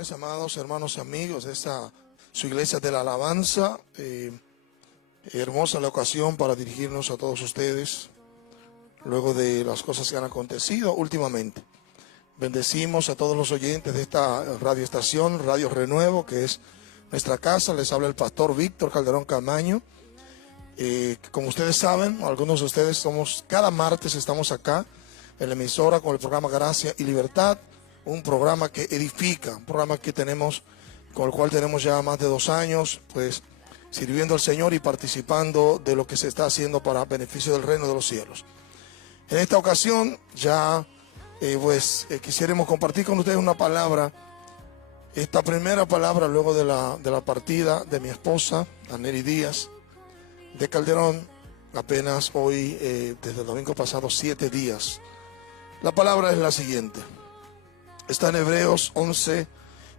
tardes, amados hermanos y amigos de esta su iglesia de la alabanza. Hermosa la ocasión para dirigirnos a todos ustedes luego de las cosas que han acontecido últimamente. Bendecimos a todos los oyentes de esta radioestación, Radio Renuevo, que es nuestra casa. Les habla el pastor Víctor Calderón Camaño. Como ustedes saben, algunos de ustedes cada martes estamos acá en la emisora con el programa Gracia y Libertad, un programa que edifica, un programa que tenemos, con el cual tenemos ya más de 2 años, pues sirviendo al Señor y participando de lo que se está haciendo para beneficio del reino de los cielos. En esta ocasión ya quisiéramos compartir con ustedes una palabra, esta primera palabra luego de la partida de mi esposa, Aneri Díaz, de Calderón, apenas hoy, desde el domingo pasado, 7 días. La palabra es la siguiente. Está en Hebreos 11,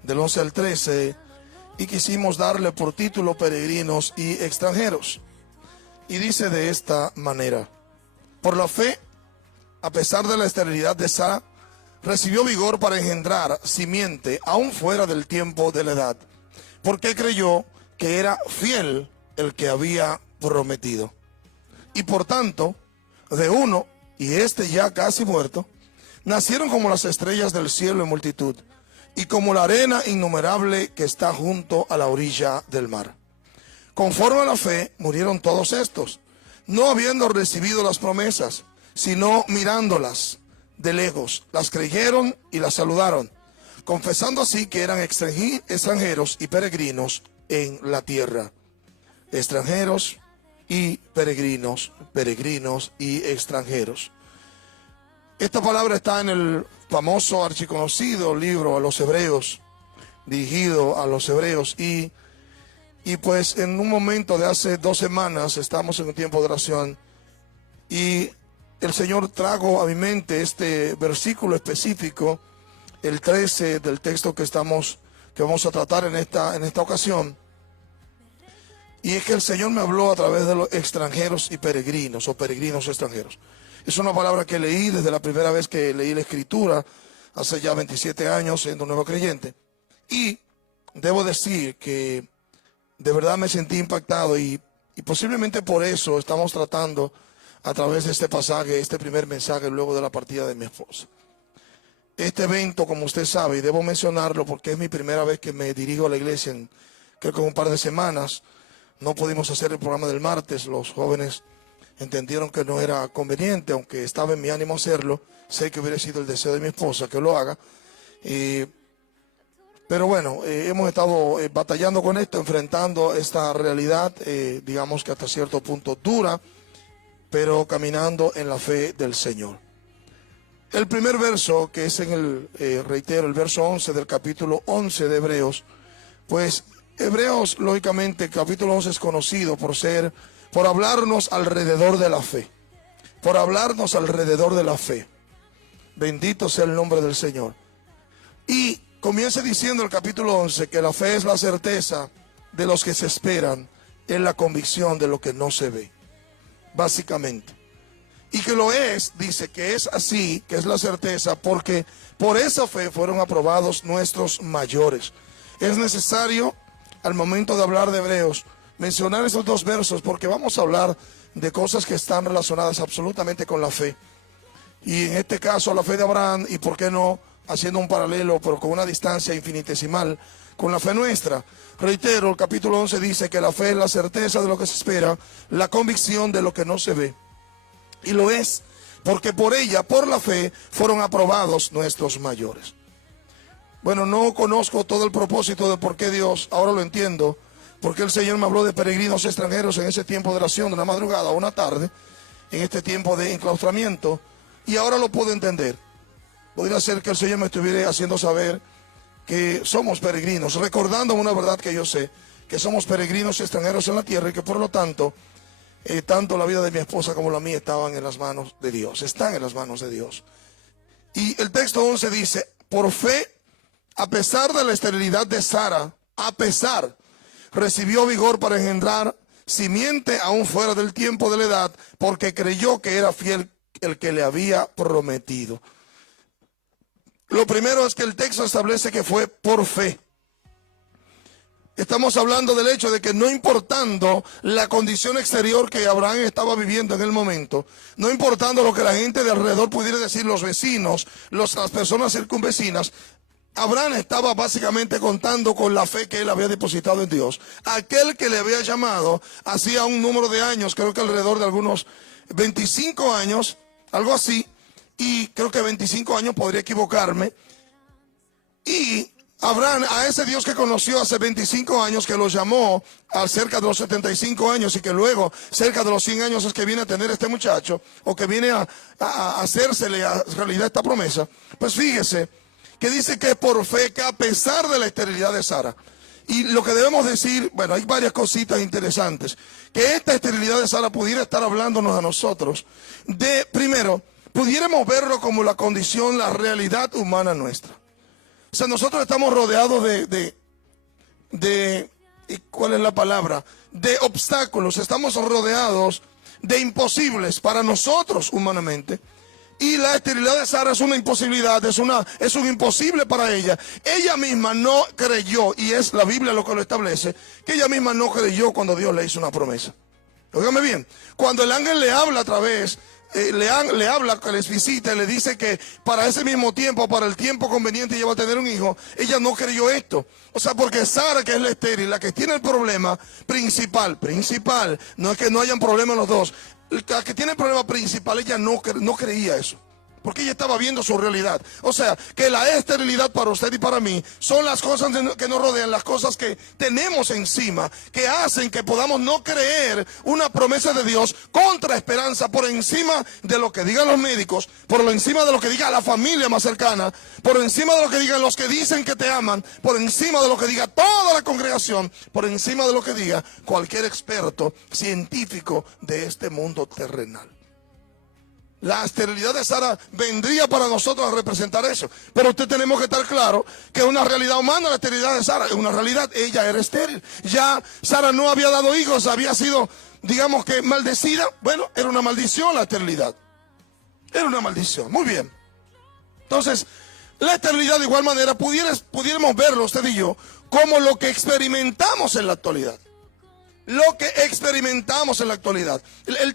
del 11 al 13, y quisimos darle por título Peregrinos y Extranjeros. Y dice de esta manera: por la fe, a pesar de la esterilidad de Sara, recibió vigor para engendrar simiente aún fuera del tiempo de la edad, porque creyó que era fiel el que había prometido. Y por tanto, de uno, y este ya casi muerto, nacieron como las estrellas del cielo en multitud, y como la arena innumerable que está junto a la orilla del mar. Conforme a la fe murieron todos estos, no habiendo recibido las promesas, sino mirándolas de lejos, las creyeron y las saludaron, confesando así que eran extranjeros y peregrinos en la tierra. Extranjeros y peregrinos, peregrinos y extranjeros. Esta palabra está en el famoso archiconocido libro a los Hebreos, dirigido a los Hebreos, y pues en un momento de hace 2 semanas estamos en un tiempo de oración y el Señor trajo a mi mente este versículo específico, el 13 del texto que vamos a tratar en esta ocasión. Y es que el Señor me habló a través de los extranjeros y peregrinos, o peregrinos extranjeros. Es una palabra que leí desde la primera vez que leí la Escritura, hace ya 27 años, siendo un nuevo creyente. Y debo decir que de verdad me sentí impactado y posiblemente por eso estamos tratando a través de este pasaje, este primer mensaje luego de la partida de mi esposa. Este evento, como usted sabe, y debo mencionarlo porque es mi primera vez que me dirijo a la iglesia creo que un par de semanas. No pudimos hacer el programa del martes, los jóvenes entendieron que no era conveniente, aunque estaba en mi ánimo hacerlo. Sé que hubiera sido el deseo de mi esposa que lo haga. Pero bueno, hemos estado batallando con esto, enfrentando esta realidad, digamos que hasta cierto punto dura, pero caminando en la fe del Señor. El primer verso, que es reitero, el verso 11 del capítulo 11 de Hebreos, pues Hebreos, lógicamente, el capítulo 11 es conocido por hablarnos alrededor de la fe. Por hablarnos alrededor de la fe. Bendito sea el nombre del Señor. Y comienza diciendo el capítulo 11 que la fe es la certeza de los que se esperan, es la convicción de lo que no se ve. Básicamente. Y que lo es, dice que es así, que es la certeza, porque por esa fe fueron aprobados nuestros mayores. Es necesario, al momento de hablar de Hebreos, mencionar esos 2 versos, porque vamos a hablar de cosas que están relacionadas absolutamente con la fe. Y en este caso la fe de Abraham, y por qué no, haciendo un paralelo, pero con una distancia infinitesimal, con la fe nuestra. Reitero, el capítulo 11 dice que la fe es la certeza de lo que se espera, la convicción de lo que no se ve. Y lo es, porque por ella, por la fe, fueron aprobados nuestros mayores. Bueno, no conozco todo el propósito de por qué Dios, ahora lo entiendo, porque el Señor me habló de peregrinos extranjeros en ese tiempo de oración, de una madrugada o una tarde, en este tiempo de enclaustramiento, y ahora lo puedo entender. Podría ser que el Señor me estuviera haciendo saber que somos peregrinos, recordando una verdad que yo sé, que somos peregrinos y extranjeros en la tierra, y que por lo tanto, tanto la vida de mi esposa como la mía estaban en las manos de Dios, están en las manos de Dios. Y el texto 11 dice: por fe, a pesar de la esterilidad de Sara, recibió vigor para engendrar simiente aún fuera del tiempo de la edad, porque creyó que era fiel el que le había prometido. Lo primero es que el texto establece que fue por fe. Estamos hablando del hecho de que no importando la condición exterior que Abraham estaba viviendo en el momento, no importando lo que la gente de alrededor pudiera decir, los vecinos, las personas circunvecinas, Abraham estaba básicamente contando con la fe que él había depositado en Dios. Aquel que le había llamado hacía un número de años, creo que alrededor de algunos 25 años, algo así, y creo que 25 años, podría equivocarme, y Abraham, a ese Dios que conoció hace 25 años, que lo llamó a cerca de los 75 años y que luego cerca de los 100 años es que viene a tener este muchacho, o que viene a hacérsele a realidad esta promesa, pues fíjese que dice que por fe, que a pesar de la esterilidad de Sara, y lo que debemos decir, bueno, hay varias cositas interesantes, que esta esterilidad de Sara pudiera estar hablándonos a nosotros de, primero, pudiéramos verlo como la condición, la realidad humana nuestra. O sea, nosotros estamos rodeados ¿cuál es la palabra? De obstáculos, estamos rodeados de imposibles para nosotros humanamente. Y la esterilidad de Sara es una imposibilidad, es un imposible para ella. Ella misma no creyó, y es la Biblia lo que lo establece, que ella misma no creyó cuando Dios le hizo una promesa. Óigame bien, cuando el ángel le habla a través, le habla, que les visita y le dice que para ese mismo tiempo, para el tiempo conveniente ella va a tener un hijo, ella no creyó esto. O sea, porque Sara, que es la estéril, la que tiene el problema principal, no es que no hayan problemas los dos, la que tiene el problema principal, ella no creía eso. Porque ella estaba viendo su realidad. O sea, que la esterilidad para usted y para mí son las cosas que nos rodean, las cosas que tenemos encima, que hacen que podamos no creer una promesa de Dios contra esperanza, por encima de lo que digan los médicos, por encima de lo que diga la familia más cercana, por encima de lo que digan los que dicen que te aman, por encima de lo que diga toda la congregación, por encima de lo que diga cualquier experto científico de este mundo terrenal. La esterilidad de Sara vendría para nosotros a representar eso. Pero usted tenemos que estar claro que es una realidad humana la esterilidad de Sara. Es una realidad, ella era estéril. Ya Sara no había dado hijos, había sido, digamos que maldecida. Bueno, era una maldición la esterilidad. Era una maldición, muy bien. Entonces, la esterilidad de igual manera pudiéramos verlo usted y yo como lo que experimentamos en la actualidad. Lo que experimentamos en la actualidad.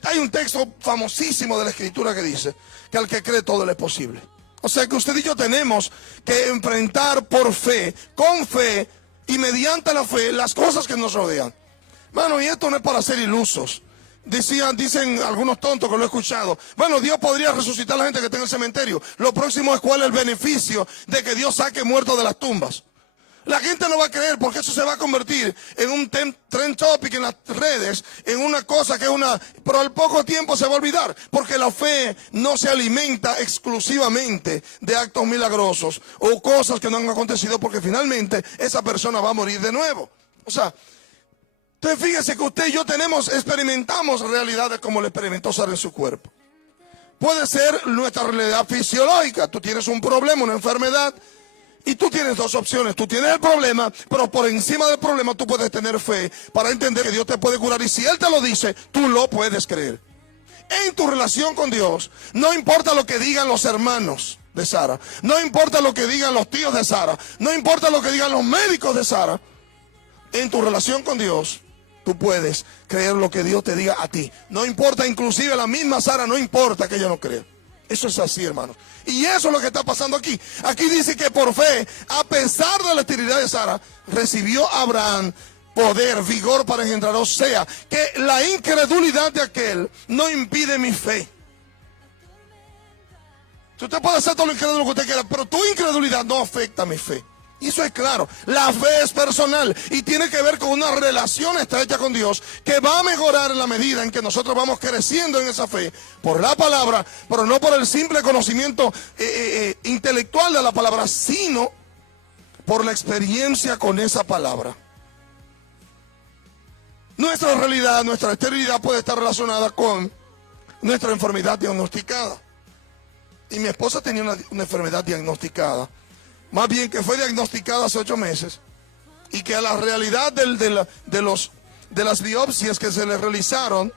Hay un texto famosísimo de la Escritura que dice que al que cree todo le es posible. O sea que usted y yo tenemos que enfrentar por fe, con fe y mediante la fe las cosas que nos rodean. Mano, y esto no es para ser ilusos. Dicen algunos tontos que lo he escuchado. Bueno, Dios podría resucitar a la gente que está en el cementerio. Lo próximo es cuál es el beneficio de que Dios saque muertos de las tumbas. La gente no va a creer porque eso se va a convertir en un trend topic en las redes, en una cosa que es pero al poco tiempo se va a olvidar, porque la fe no se alimenta exclusivamente de actos milagrosos o cosas que no han acontecido, porque finalmente esa persona va a morir de nuevo. O sea, entonces fíjese que usted y yo experimentamos realidades como le experimentó Sara en su cuerpo. Puede ser nuestra realidad fisiológica, tú tienes un problema, una enfermedad, y tú tienes dos opciones, tú tienes el problema, pero por encima del problema tú puedes tener fe para entender que Dios te puede curar, y si Él te lo dice, tú lo puedes creer. En tu relación con Dios, no importa lo que digan los hermanos de Sara, no importa lo que digan los tíos de Sara, no importa lo que digan los médicos de Sara, en tu relación con Dios, tú puedes creer lo que Dios te diga a ti. No importa, inclusive la misma Sara, no importa que ella no crea. Eso es así, hermanos. Y eso es lo que está pasando aquí. Aquí dice que por fe, a pesar de la esterilidad de Sara, recibió Abraham poder, vigor para engendrar. O sea, que la incredulidad de aquel no impide mi fe. Usted puede hacer todo lo incrédulo que usted quiera, pero tu incredulidad no afecta mi fe. Y eso es claro. La fe es personal y tiene que ver con una relación estrecha con Dios que va a mejorar en la medida en que nosotros vamos creciendo en esa fe por la palabra, pero no por el simple conocimiento intelectual de la palabra, sino por la experiencia con esa palabra. Nuestra realidad, nuestra esterilidad puede estar relacionada con nuestra enfermedad diagnosticada. Y mi esposa tenía una enfermedad diagnosticada. Más bien que fue diagnosticada hace 8 meses y que a la realidad de las biopsias que se le realizaron,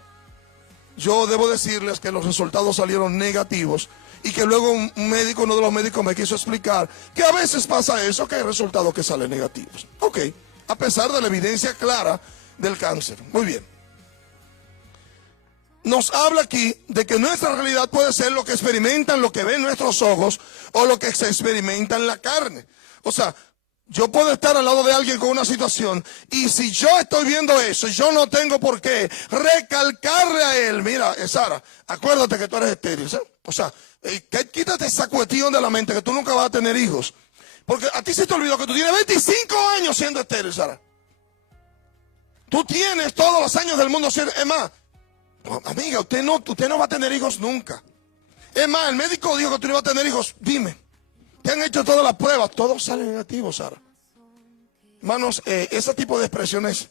yo debo decirles que los resultados salieron negativos y que luego un médico, uno de los médicos me quiso explicar que a veces pasa eso, que hay resultados que salen negativos. Ok, a pesar de la evidencia clara del cáncer. Muy bien. Nos habla aquí de que nuestra realidad puede ser lo que experimentan, lo que ven nuestros ojos o lo que se experimenta en la carne. O sea, yo puedo estar al lado de alguien con una situación y si yo estoy viendo eso, yo no tengo por qué recalcarle a él, mira, Sara, acuérdate que tú eres estéril, ¿sabes? O sea, quítate esa cuestión de la mente que tú nunca vas a tener hijos. Porque a ti se te olvidó que tú tienes 25 años siendo estéril, Sara. Tú tienes todos los años del mundo siendo, es más, amiga, usted no va a tener hijos nunca. Es más, el médico dijo que tú no ibas a tener hijos, dime. Te han hecho todas las pruebas, todos salen negativos, Sara. Hermanos, ese tipo de expresiones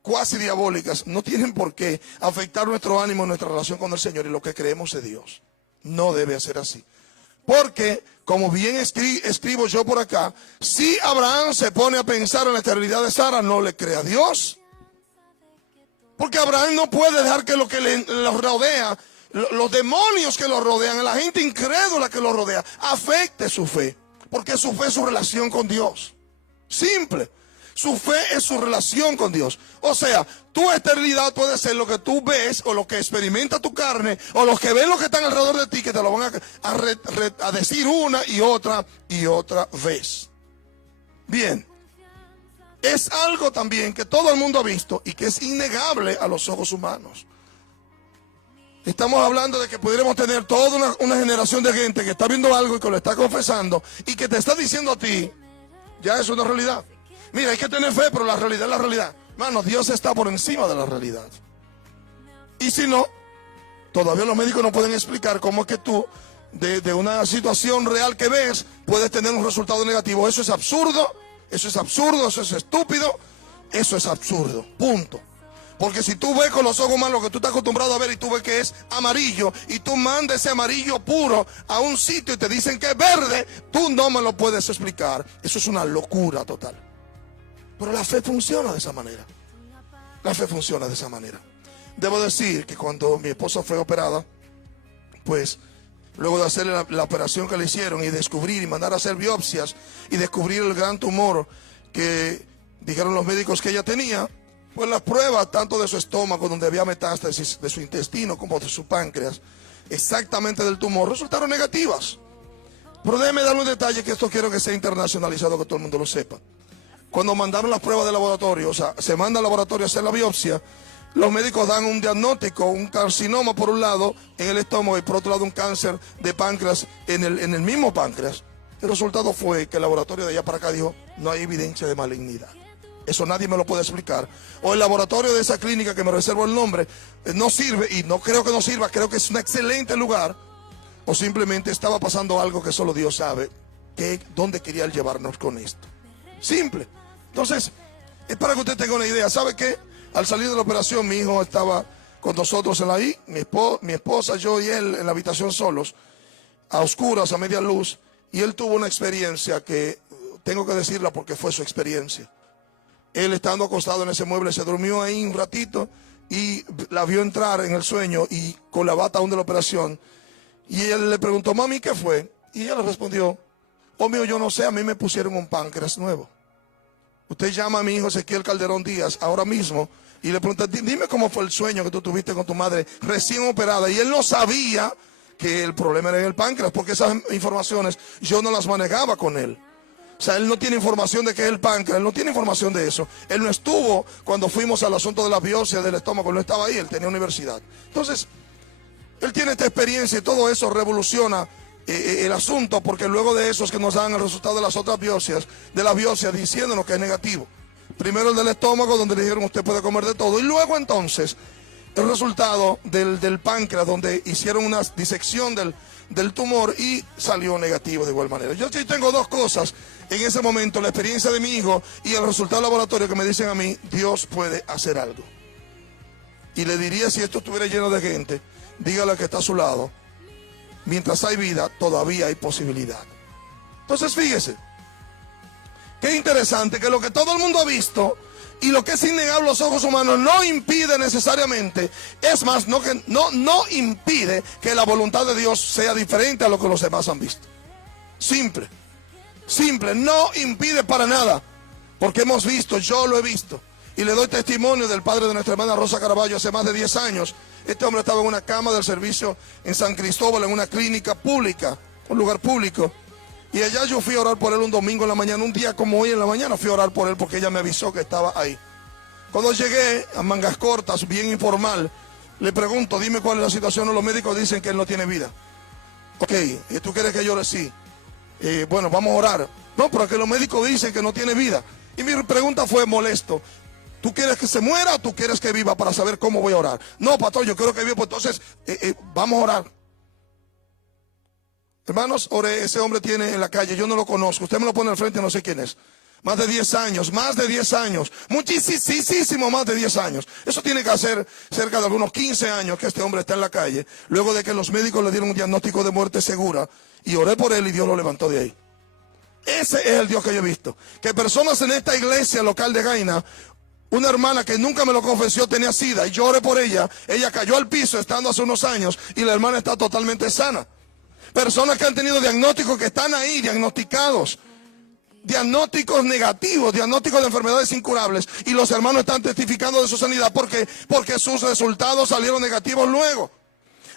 cuasi diabólicas no tienen por qué afectar nuestro ánimo, nuestra relación con el Señor y lo que creemos de Dios. No debe ser así. Porque, como bien escribo yo por acá, si Abraham se pone a pensar en la esterilidad de Sara, no le cree a Dios. Porque Abraham no puede dejar que lo que lo rodea, los demonios que lo rodean, la gente incrédula que lo rodea, afecte su fe. Porque su fe es su relación con Dios. Simple. Su fe es su relación con Dios. O sea, tu esterilidad puede ser lo que tú ves o lo que experimenta tu carne o los que ven lo que están alrededor de ti, que te lo van a decir una y otra vez. Bien. Es algo también que todo el mundo ha visto y que es innegable a los ojos humanos. Estamos hablando de que pudiéramos tener toda una generación de gente que está viendo algo y que lo está confesando y que te está diciendo a ti, ya es una realidad. Mira, hay que tener fe, pero la realidad es la realidad. Hermano, Dios está por encima de la realidad. Y si no, todavía los médicos no pueden explicar cómo es que tú, de una situación real que ves, puedes tener un resultado negativo. Eso es absurdo. Eso es absurdo, eso es estúpido, eso es absurdo, punto. Porque si tú ves con los ojos humanos lo que tú estás acostumbrado a ver y tú ves que es amarillo y tú mandas ese amarillo puro a un sitio y te dicen que es verde, tú no me lo puedes explicar. Eso es una locura total. Pero la fe funciona de esa manera. La fe funciona de esa manera. Debo decir que cuando mi esposa fue operada, pues luego de hacer la operación que le hicieron y descubrir y mandar a hacer biopsias y descubrir el gran tumor que dijeron los médicos que ella tenía, pues las pruebas tanto de su estómago, donde había metástasis, de su intestino como de su páncreas, exactamente del tumor, resultaron negativas. Pero déjeme dar un detalle que esto quiero que sea internacionalizado, que todo el mundo lo sepa. Cuando mandaron las pruebas de laboratorio, o sea, se manda al laboratorio a hacer la biopsia, los médicos dan un diagnóstico, un carcinoma por un lado en el estómago y por otro lado un cáncer de páncreas en el mismo páncreas. El resultado fue que el laboratorio de allá para acá dijo, no hay evidencia de malignidad. Eso nadie me lo puede explicar. O el laboratorio de esa clínica, que me reservo el nombre, no sirve, y no creo que no sirva, creo que es un excelente lugar. O simplemente estaba pasando algo que solo Dios sabe, dónde quería él llevarnos con esto. Simple. Entonces, es para que usted tenga una idea. ¿Sabe qué? Al salir de la operación, mi hijo estaba con nosotros en mi esposa, yo y él en la habitación solos, a oscuras, a media luz, y él tuvo una experiencia que tengo que decirla porque fue su experiencia. Él, estando acostado en ese mueble, se durmió ahí un ratito y la vio entrar en el sueño y con la bata aún de la operación. Y él le preguntó, mami, ¿qué fue? Y ella le respondió, oh mío, yo no sé, a mí me pusieron un páncreas nuevo. Usted llama a mi hijo Ezequiel Calderón Díaz ahora mismo y le pregunta, dime cómo fue el sueño que tú tuviste con tu madre recién operada. Y él no sabía que el problema era en el páncreas, porque esas informaciones yo no las manejaba con él. O sea, él no tiene información de que es el páncreas, él no tiene información de eso. Él no estuvo cuando fuimos al asunto de la biopsia del estómago, él no estaba ahí, él tenía universidad. Entonces, él tiene esta experiencia y todo eso revoluciona el asunto, porque luego de eso es que nos dan el resultado de las otras biopsias, de la biopsia diciéndonos que es negativo. Primero el del estómago, donde le dijeron usted puede comer de todo, y luego entonces el resultado del páncreas, donde hicieron una disección del tumor y salió negativo de igual manera. Yo sí tengo dos cosas en ese momento, la experiencia de mi hijo y el resultado del laboratorio, que me dicen a mí, Dios puede hacer algo. Y le diría, si esto estuviera lleno de gente, dígale al que está a su lado, mientras hay vida, todavía hay posibilidad. Entonces fíjese, qué interesante que lo que todo el mundo ha visto Y lo que es innegable a los ojos humanos no impide necesariamente, es más, no impide que la voluntad de Dios sea diferente a lo que los demás han visto. Simple, no impide para nada, porque hemos visto, yo lo he visto, y le doy testimonio del padre de nuestra hermana Rosa Caraballo hace más de 10 años. Este hombre estaba en una cama del servicio en San Cristóbal, en una clínica pública, un lugar público. Y allá yo fui a orar por él un domingo en la mañana, un día como hoy en la mañana fui a orar por él porque ella me avisó que estaba ahí. Cuando llegué a mangas cortas, bien informal, le pregunto, dime cuál es la situación. Los médicos dicen que él no tiene vida. Ok, ¿y tú quieres que llore? Sí. Bueno, vamos a orar. No, pero que los médicos dicen que no tiene vida. Y mi pregunta fue molesto. ¿Tú quieres que se muera o tú quieres que viva para saber cómo voy a orar? No, pastor, yo quiero que viva, pues entonces vamos a orar. Hermanos, oré, ese hombre tiene en la calle, yo no lo conozco, usted me lo pone al frente, no sé quién es. Más de 10 años, muchísimo más de 10 años. Eso tiene que hacer cerca de algunos 15 años que este hombre está en la calle, luego de que los médicos le dieron un diagnóstico de muerte segura, y oré por él y Dios lo levantó de ahí. Ese es el Dios que yo he visto. Que personas en esta iglesia local de Gaina, una hermana que nunca me lo confesó tenía SIDA, y yo oré por ella cayó al piso estando hace unos años, y la hermana está totalmente sana. Personas que han tenido diagnósticos, que están ahí diagnosticados, diagnósticos negativos, diagnósticos de enfermedades incurables, y los hermanos están testificando de su sanidad porque sus resultados salieron negativos luego.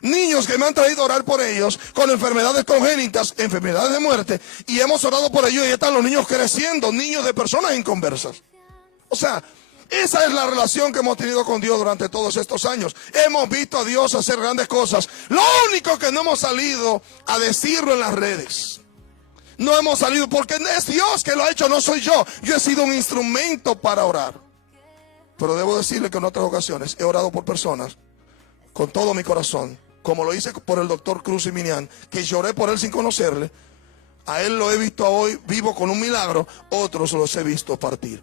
Niños que me han traído a orar por ellos con enfermedades congénitas, enfermedades de muerte, y hemos orado por ellos y están los niños creciendo, niños de personas inconversas. O sea, esa es la relación que hemos tenido con Dios durante todos estos años. Hemos visto a Dios hacer grandes cosas. Lo único que no hemos salido a decirlo en las redes. No hemos salido porque es Dios que lo ha hecho, no soy yo. Yo he sido un instrumento para orar. Pero debo decirle que en otras ocasiones he orado por personas con todo mi corazón, como lo hice por el doctor Cruz y Minian, que lloré por él sin conocerle. A él lo he visto hoy vivo con un milagro, otros los he visto partir.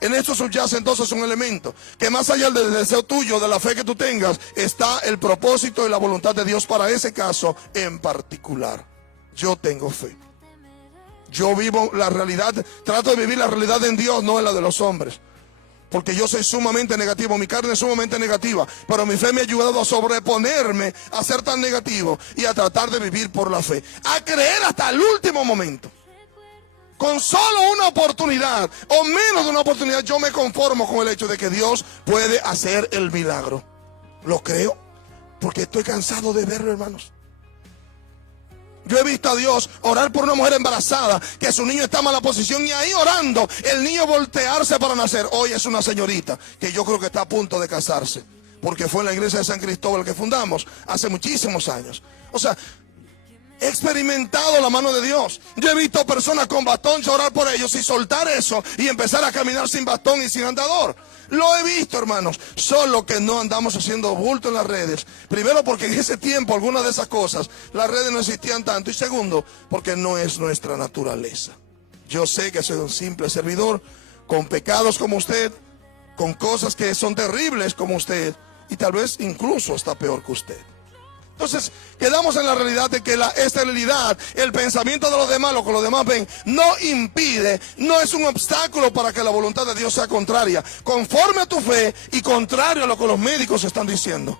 En esto subyace entonces un elemento, que más allá del deseo tuyo, de la fe que tú tengas, está el propósito y la voluntad de Dios para ese caso en particular. Yo tengo fe. Yo vivo la realidad, trato de vivir la realidad en Dios, no en la de los hombres. Porque yo soy sumamente negativo, mi carne es sumamente negativa, pero mi fe me ha ayudado a sobreponerme a ser tan negativo y a tratar de vivir por la fe, a creer hasta el último momento. Con solo una oportunidad o menos de una oportunidad, yo me conformo con el hecho de que Dios puede hacer el milagro. Lo creo porque estoy cansado de verlo, hermanos. Yo he visto a Dios orar por una mujer embarazada, que su niño está en mala posición, y ahí orando, el niño voltearse para nacer. Hoy es una señorita que yo creo que está a punto de casarse, porque fue en la iglesia de San Cristóbal que fundamos hace muchísimos años. O sea, he experimentado la mano de Dios. Yo he visto personas con bastón orar por ellos y soltar eso y empezar a caminar sin bastón y sin andador. Lo he visto, hermanos. Solo que no andamos haciendo bulto en las redes. Primero, porque en ese tiempo algunas de esas cosas, las redes no existían tanto. Y segundo, porque no es nuestra naturaleza. Yo sé que soy un simple servidor, con pecados como usted, con cosas que son terribles como usted, y tal vez incluso hasta peor que usted. Entonces quedamos en la realidad de que la esterilidad, el pensamiento de los demás, lo que los demás ven, no impide, no es un obstáculo para que la voluntad de Dios sea contraria, conforme a tu fe y contrario a lo que los médicos están diciendo.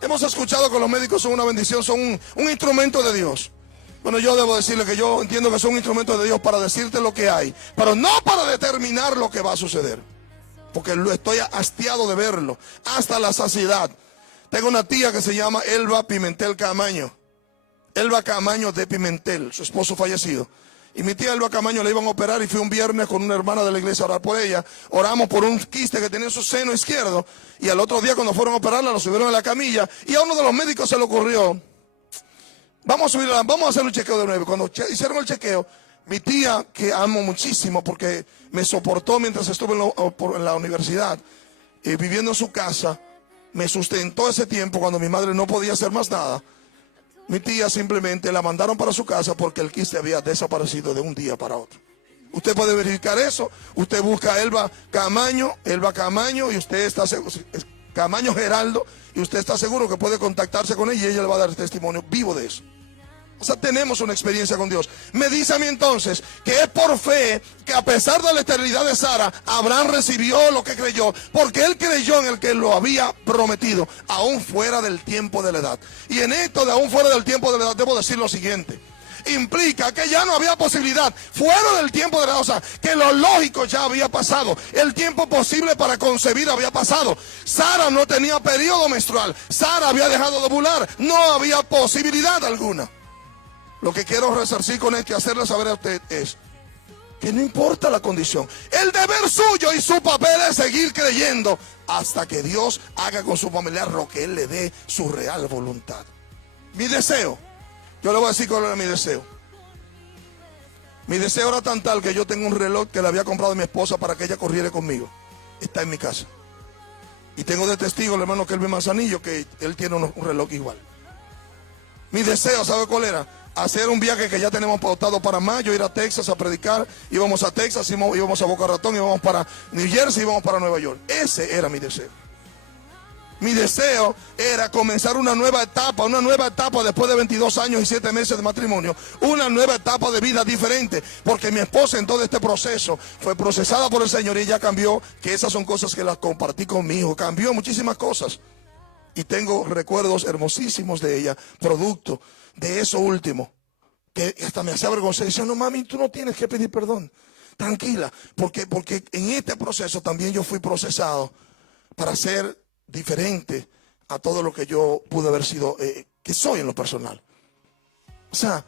Hemos escuchado que los médicos son una bendición, son un instrumento de Dios. Bueno, yo debo decirle que yo entiendo que son un instrumento de Dios para decirte lo que hay, pero no para determinar lo que va a suceder, porque lo estoy hastiado de verlo hasta la saciedad. Tengo una tía que se llama Elba Pimentel Camaño. Elba Camaño de Pimentel, su esposo fallecido. Y mi tía Elba Camaño la iban a operar y fui un viernes con una hermana de la iglesia a orar por ella. Oramos por un quiste que tenía en su seno izquierdo. Y al otro día cuando fueron a operarla, lo subieron a la camilla. Y a uno de los médicos se le ocurrió, vamos a hacer un chequeo de nuevo. Cuando hicieron el chequeo, mi tía, que amo muchísimo porque me soportó mientras estuve en la universidad, viviendo en su casa, me sustentó ese tiempo cuando mi madre no podía hacer más nada. Mi tía simplemente la mandaron para su casa porque el quiste había desaparecido de un día para otro. Usted puede verificar eso. Usted busca a Elba Camaño, y usted está seguro, Camaño Geraldo, y usted está seguro que puede contactarse con ella y ella le va a dar testimonio vivo de eso. O sea, tenemos una experiencia con Dios. Me dice a mí entonces que es por fe que a pesar de la esterilidad de Sara, Abraham recibió lo que creyó, porque él creyó en el que lo había prometido, aún fuera del tiempo de la edad. Y en esto de aún fuera del tiempo de la edad, debo decir lo siguiente. Implica que ya no había posibilidad fuera del tiempo de la edad, o sea, que lo lógico ya había pasado, el tiempo posible para concebir había pasado. Sara no tenía periodo menstrual, Sara había dejado de ovular, no había posibilidad alguna. Lo que quiero resarcir con esto y hacerle saber a usted es que no importa la condición, el deber suyo y su papel es seguir creyendo hasta que Dios haga con su familiar lo que Él le dé su real voluntad. Mi deseo, yo le voy a decir cuál era mi deseo. Mi deseo era tan tal que yo tengo un reloj que le había comprado a mi esposa para que ella corriera conmigo. Está en mi casa. Y tengo de testigo el hermano Kelvin Manzanillo que él tiene un reloj igual. Mi deseo, ¿sabe cuál era? Hacer un viaje que ya tenemos pautado para mayo, ir a Texas a predicar. Íbamos a Texas, íbamos a Boca Ratón, íbamos para New Jersey, íbamos para Nueva York. Ese era mi deseo. Mi deseo era comenzar una nueva etapa después de 22 años y 7 meses de matrimonio, una nueva etapa de vida diferente, porque mi esposa en todo este proceso fue procesada por el Señor y ella cambió, que esas son cosas que las compartí con mi hijo, cambió muchísimas cosas. Y tengo recuerdos hermosísimos de ella, producto de eso último, que hasta me hacía avergonzar. Decía, no mami, tú no tienes que pedir perdón, tranquila, porque en este proceso también yo fui procesado para ser diferente a todo lo que yo pude haber sido, que soy en lo personal. O sea,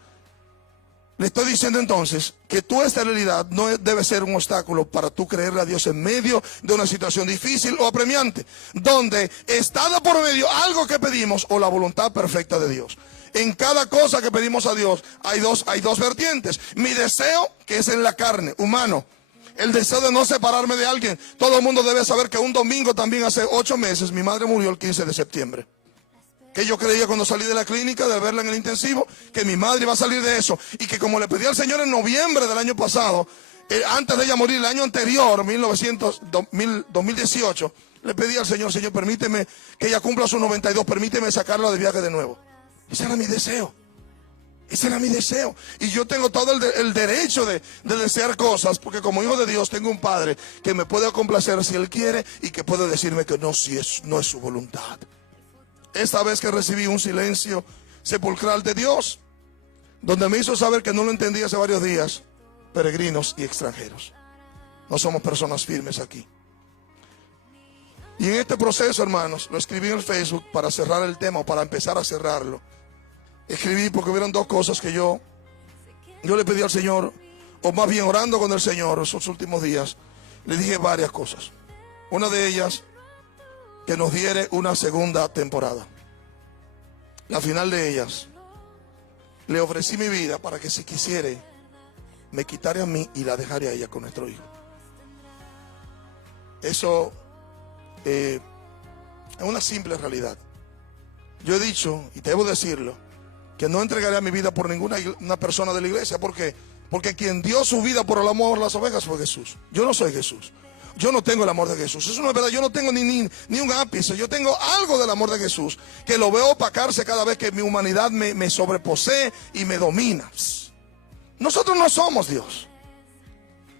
le estoy diciendo entonces que tu esterilidad no debe ser un obstáculo para tú creerle a Dios en medio de una situación difícil o apremiante, donde está de por medio algo que pedimos o la voluntad perfecta de Dios. En cada cosa que pedimos a Dios hay dos vertientes. Mi deseo, que es en la carne, humano. El deseo de no separarme de alguien. Todo el mundo debe saber que un domingo también hace 8 meses mi madre murió el 15 de septiembre. Que yo creía cuando salí de la clínica, de verla en el intensivo, que mi madre iba a salir de eso. Y que como le pedí al Señor en noviembre del año pasado, antes de ella morir, el año anterior, 2018, le pedí al Señor, Señor, permíteme que ella cumpla sus 92, permíteme sacarla de viaje de nuevo. Ese era mi deseo. Ese era mi deseo. Y yo tengo todo el derecho de desear cosas, porque como hijo de Dios tengo un padre que me puede complacer si Él quiere y que puede decirme que no, si no es su voluntad. Esta vez que recibí un silencio sepulcral de Dios, donde me hizo saber que no lo entendía hace varios días, peregrinos y extranjeros. No somos personas firmes aquí. Y en este proceso, hermanos, lo escribí en el Facebook para cerrar el tema o para empezar a cerrarlo. Escribí porque hubieron 2 cosas que yo le pedí al Señor, o más bien orando con el Señor esos últimos días, le dije varias cosas. Una de ellas, que nos diere una segunda temporada. La final de ellas, le ofrecí mi vida para que si quisiera, me quitara a mí y la dejara a ella con nuestro hijo. Eso es una simple realidad. Yo he dicho, y debo decirlo, que no entregaré a mi vida por ninguna una persona de la iglesia. ¿Por qué? Porque quien dio su vida por el amor a las ovejas fue Jesús. Yo no soy Jesús. Yo no tengo el amor de Jesús. Eso no es verdad. Yo no tengo ni un ápice. Yo tengo algo del amor de Jesús, que lo veo opacarse cada vez que mi humanidad me sobreposee y me domina. Nosotros no somos Dios.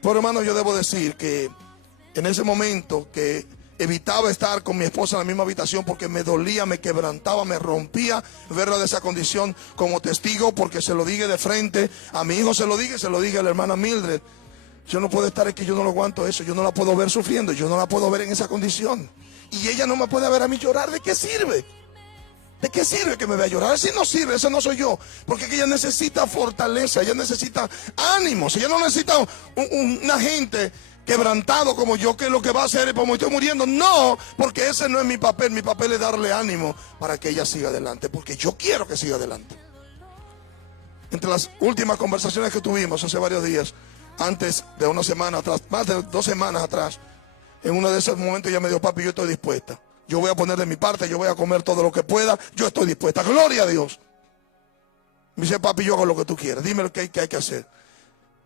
Pero hermano, yo debo decir que en ese momento que evitaba estar con mi esposa en la misma habitación porque me dolía, me quebrantaba, me rompía verla de esa condición como testigo, porque se lo dije de frente a mi hijo, se lo dije a la hermana Mildred. Yo no puedo estar aquí, yo no lo aguanto eso, yo no la puedo ver sufriendo, yo no la puedo ver en esa condición. Y ella no me puede ver a mí llorar. ¿De qué sirve? ¿De qué sirve que me vea llorar? Si no sirve, ese no soy yo. Porque ella necesita fortaleza, ella necesita ánimos, ella no necesita una gente quebrantado como yo, que lo que va a hacer es como estoy muriendo. No, porque ese no es mi papel es darle ánimo para que ella siga adelante, porque yo quiero que siga adelante. Entre las últimas conversaciones que tuvimos hace varios días, antes de una semana atrás, más de 2 semanas atrás, en uno de esos momentos ella me dijo, papi, yo estoy dispuesta, yo voy a poner de mi parte, yo voy a comer todo lo que pueda, yo estoy dispuesta, gloria a Dios. Me dice, papi, yo hago lo que tú quieras, dime lo que hay que hacer.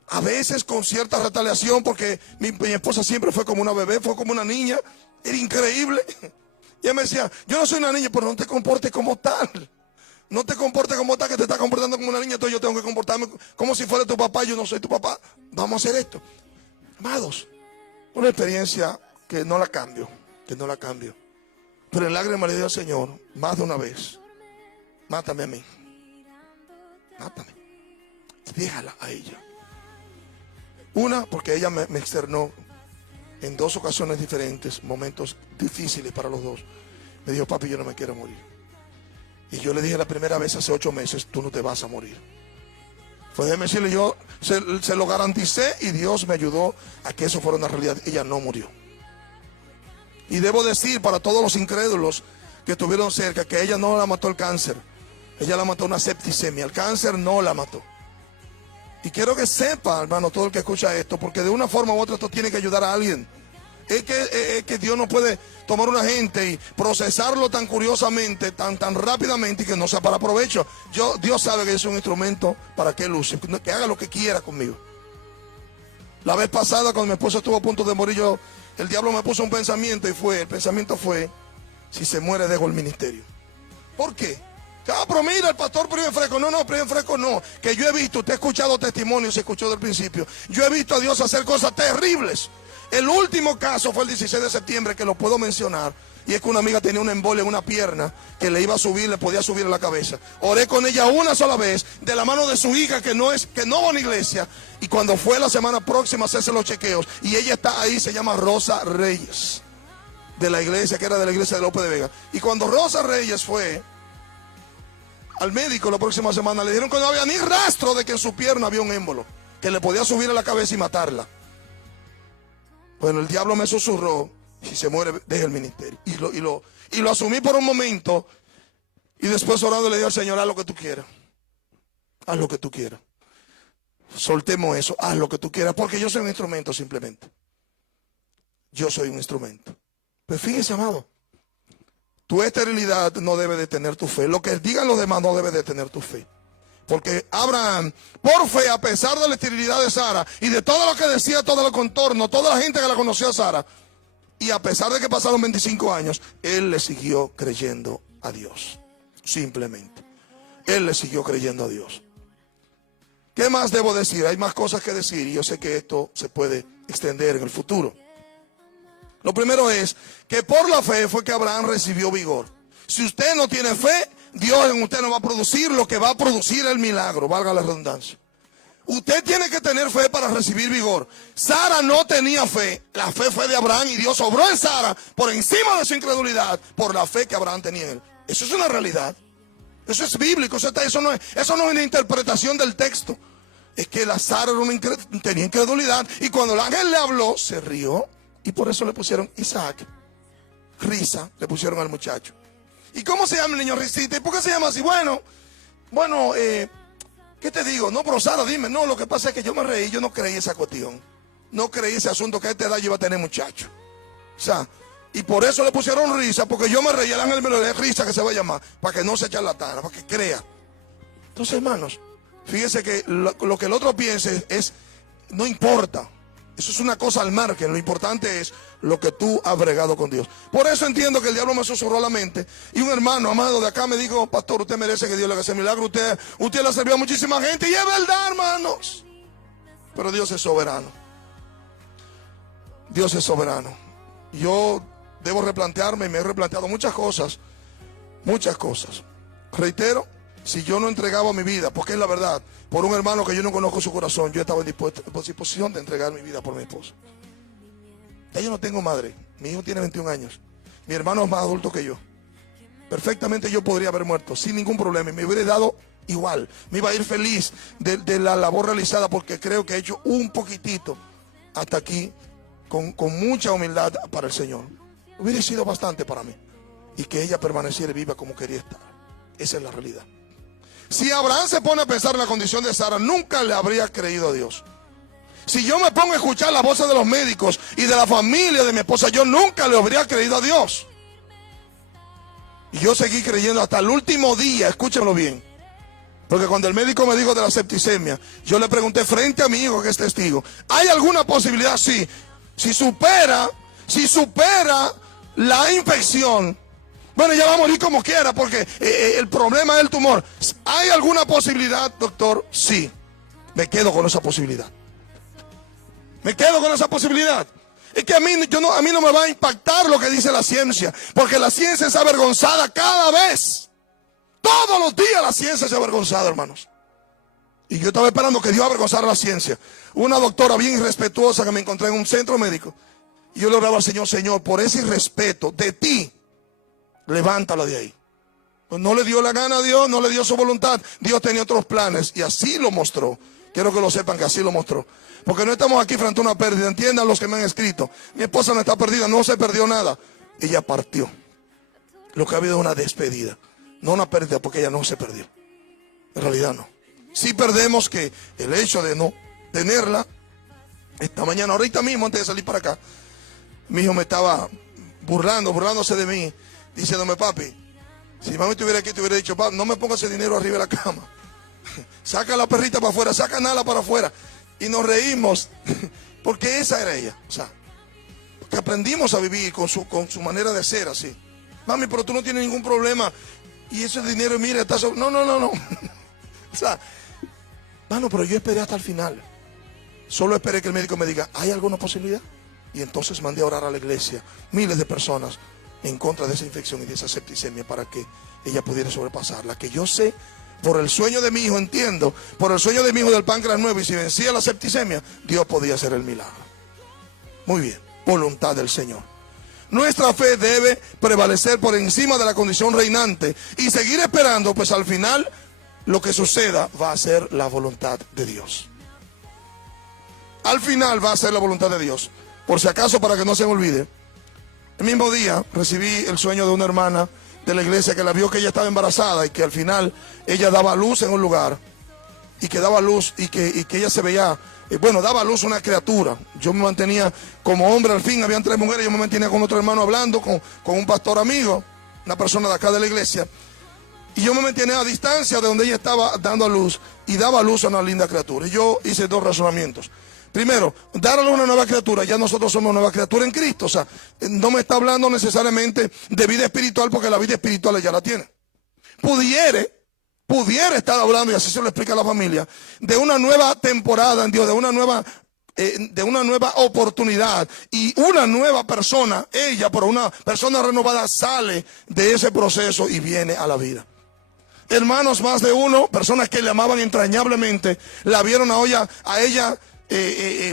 A veces con cierta retaliación, porque mi esposa siempre fue como una bebé, fue como una niña, era increíble. Y ella me decía, yo no soy una niña, pero no te comportes como tal. No te comportes como que te estás comportando como una niña, entonces yo tengo que comportarme como si fuera tu papá. Yo no soy tu papá. Vamos a hacer esto. Amados, una experiencia que no la cambio, Pero en lágrimas le digo al Señor, más de una vez, mátame a mí. Mátame. Déjala a ella. Una, porque ella me externó en 2 ocasiones diferentes, momentos difíciles para los dos. Me dijo, papi, yo no me quiero morir. Y yo le dije la primera vez hace 8 meses, tú no te vas a morir. Fue de decirle, yo se lo garanticé y Dios me ayudó a que eso fuera una realidad. Ella no murió. Y debo decir para todos los incrédulos que estuvieron cerca, que ella no la mató el cáncer. Ella la mató una septicemia. El cáncer no la mató. Y quiero que sepa, hermano, todo el que escucha esto, porque de una forma u otra esto tiene que ayudar a alguien. Es que Dios no puede tomar a una gente y procesarlo tan curiosamente, tan rápidamente, y que no sea para provecho. Dios sabe que es un instrumento para que él use, que haga lo que quiera conmigo. La vez pasada, cuando mi esposo estuvo a punto de morir, el diablo me puso un pensamiento y el pensamiento fue, si se muere dejo el ministerio. ¿Por qué? Pero mira, el pastor Priven Fresco. No, Priven Fresco no. Que yo he visto, usted ha escuchado testimonios, se escuchó del principio. Yo he visto a Dios hacer cosas terribles. El último caso fue el 16 de septiembre, que lo puedo mencionar. Y es que una amiga tenía una embolia en una pierna que le iba a subir, le podía subir a la cabeza. Oré con ella una sola vez, de la mano de su hija que no va a una iglesia. Y cuando fue la semana próxima a hacerse los chequeos, y ella está ahí, se llama Rosa Reyes, de la iglesia, que era de la iglesia de López de Vega. Y cuando Rosa Reyes fue al médico la próxima semana, le dijeron que no había ni rastro de que en su pierna había un émbolo, que le podía subir a la cabeza y matarla. Bueno, el diablo me susurró, si se muere, deja el ministerio. Y lo asumí por un momento, y después orando le dije al Señor, haz lo que tú quieras. Haz lo que tú quieras. Soltemos eso, haz lo que tú quieras, porque yo soy un instrumento simplemente. Yo soy un instrumento. Pero fíjese, amado, tu esterilidad no debe detener tu fe. Lo que digan los demás no debe detener tu fe. Porque Abraham, por fe, a pesar de la esterilidad de Sara y de todo lo que decía todo el contorno, toda la gente que la conocía a Sara, y a pesar de que pasaron 25 años, él le siguió creyendo a Dios. Simplemente. Él le siguió creyendo a Dios. ¿Qué más debo decir? Hay más cosas que decir y yo sé que esto se puede extender en el futuro. Lo primero es que por la fe fue que Abraham recibió vigor. Si usted no tiene fe, Dios en usted no va a producir lo que va a producir el milagro, valga la redundancia. Usted tiene que tener fe para recibir vigor. Sara no tenía fe, la fe fue de Abraham y Dios obró en Sara por encima de su incredulidad por la fe que Abraham tenía en él. Eso es una realidad, eso es bíblico, eso no es una interpretación del texto. Es que la Sara tenía incredulidad y cuando el ángel le habló se rió y por eso le pusieron Isaac. Risa le pusieron al muchacho. ¿Y cómo se llama el niño? Risita. ¿Y por qué se llama así? Bueno, ¿qué te digo? No, pero Sara, dime. No, lo que pasa es que yo me reí, yo no creí esa cuestión. No creí ese asunto que a esta edad yo iba a tener muchacho. O sea, y por eso le pusieron risa, porque yo me reí, el ángel me lo dio risa que se va a llamar, para que no se charlatana, para que crea. Entonces, hermanos, fíjense que lo que el otro piense no importa. Eso es una cosa al margen, lo importante es lo que tú has bregado con Dios. Por eso entiendo que el diablo me susurró a la mente. Y un hermano amado de acá me dijo, pastor, usted merece que Dios le haga ese milagro. Usted le sirvió a muchísima gente. Y es verdad, hermanos. Pero Dios es soberano. Dios es soberano. Yo debo replantearme y me he replanteado muchas cosas. Muchas cosas. Reitero, si yo no entregaba mi vida, porque es la verdad, por un hermano que yo no conozco su corazón, yo estaba en disposición de entregar mi vida por mi esposa. Ya yo no tengo madre, mi hijo tiene 21 años, mi hermano es más adulto que yo. Perfectamente yo podría haber muerto sin ningún problema y me hubiera dado igual. Me iba a ir feliz de la labor realizada porque creo que he hecho un poquitito hasta aquí con mucha humildad para el Señor. Hubiera sido bastante para mí y que ella permaneciera viva como quería estar. Esa es la realidad. Si Abraham se pone a pensar en la condición de Sara, nunca le habría creído a Dios. Si yo me pongo a escuchar la voz de los médicos y de la familia de mi esposa, yo nunca le habría creído a Dios. Y yo seguí creyendo hasta el último día, escúchenlo bien. Porque cuando el médico me dijo de la septicemia, yo le pregunté frente a mi hijo que es testigo, ¿hay alguna posibilidad? Sí. Si supera la infección, Bueno, ella va a morir como quiera porque el problema es el tumor. ¿Hay alguna posibilidad, doctor? Sí. Me quedo con esa posibilidad. Me quedo con esa posibilidad. Es que a mí no me va a impactar lo que dice la ciencia, porque la ciencia es avergonzada cada vez. Todos los días la ciencia es avergonzada, hermanos. Y yo estaba esperando que Dios avergonzara la ciencia. Una doctora bien irrespetuosa que me encontré en un centro médico. Y yo le oraba al Señor, Señor, por ese irrespeto de ti, levántala de ahí. Pues no le dio la gana a Dios, no le dio su voluntad. Dios tenía otros planes y así lo mostró. Quiero que lo sepan que así lo mostró. Porque no estamos aquí frente a una pérdida. Entiendan los que me han escrito. Mi esposa no está perdida, no se perdió nada. Ella partió. Lo que ha habido es una despedida. No una pérdida porque ella no se perdió. En realidad no. Sí perdemos que el hecho de no tenerla. Esta mañana, ahorita mismo, antes de salir para acá, mi hijo me estaba burlándose de mí, diciéndome, papi, si mami estuviera aquí, te hubiera dicho, papi, no me pongas ese dinero arriba de la cama. Saca a la perrita para afuera, saca a Nala para afuera. Y nos reímos, porque esa era ella. O sea, porque aprendimos a vivir con su manera de ser así. Mami, pero tú no tienes ningún problema. Y ese dinero, mira, está sobre... No. O sea, mano, pero yo esperé hasta el final. Solo esperé que el médico me diga, ¿hay alguna posibilidad? Y entonces mandé a orar a la iglesia, miles de personas, en contra de esa infección y de esa septicemia para que ella pudiera sobrepasarla. Que yo sé, por el sueño de mi hijo, entiendo, por el sueño de mi hijo del páncreas nuevo, y si vencía la septicemia, Dios podía hacer el milagro. Muy bien, voluntad del Señor. Nuestra fe debe prevalecer por encima de la condición reinante y seguir esperando, pues al final lo que suceda va a ser la voluntad de Dios. Al final va a ser la voluntad de Dios. Por si acaso, para que no se me olvide, el mismo día recibí el sueño de una hermana de la iglesia que la vio que ella estaba embarazada y que al final ella daba luz en un lugar y que daba luz y que ella se veía, daba luz a una criatura. Yo me mantenía como hombre, al fin habían 3 mujeres, yo me mantenía con otro hermano hablando, con un pastor amigo, una persona de acá de la iglesia, y yo me mantenía a distancia de donde ella estaba dando a luz y daba luz a una linda criatura. Y yo hice 2 razonamientos. Primero, darle a una nueva criatura, ya nosotros somos nueva criatura en Cristo. O sea, no me está hablando necesariamente de vida espiritual porque la vida espiritual ella la tiene. Pudiera estar hablando, y así se lo explica a la familia, de una nueva temporada en Dios, de una nueva oportunidad y una nueva persona. Ella, por una persona renovada, sale de ese proceso y viene a la vida. Hermanos, más de uno, personas que le amaban entrañablemente, la vieron a ella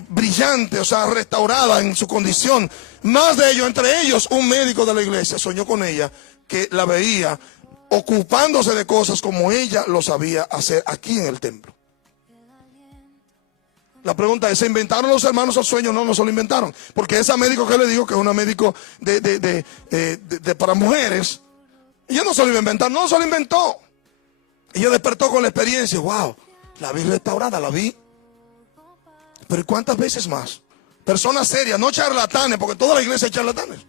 brillante, o sea, restaurada en su condición. Más de ellos, entre ellos un médico de la iglesia, soñó con ella, que la veía ocupándose de cosas como ella lo sabía hacer aquí en el templo. La pregunta es, ¿se inventaron los hermanos el sueño? No se lo inventaron, porque esa médico que le digo, que es una médico para mujeres, ella no se lo inventaron, no se lo inventó. Ella despertó con la experiencia. Wow, la vi restaurada, la vi. Pero ¿cuántas veces más? Personas serias, no charlatanes, porque toda la iglesia es charlatanes.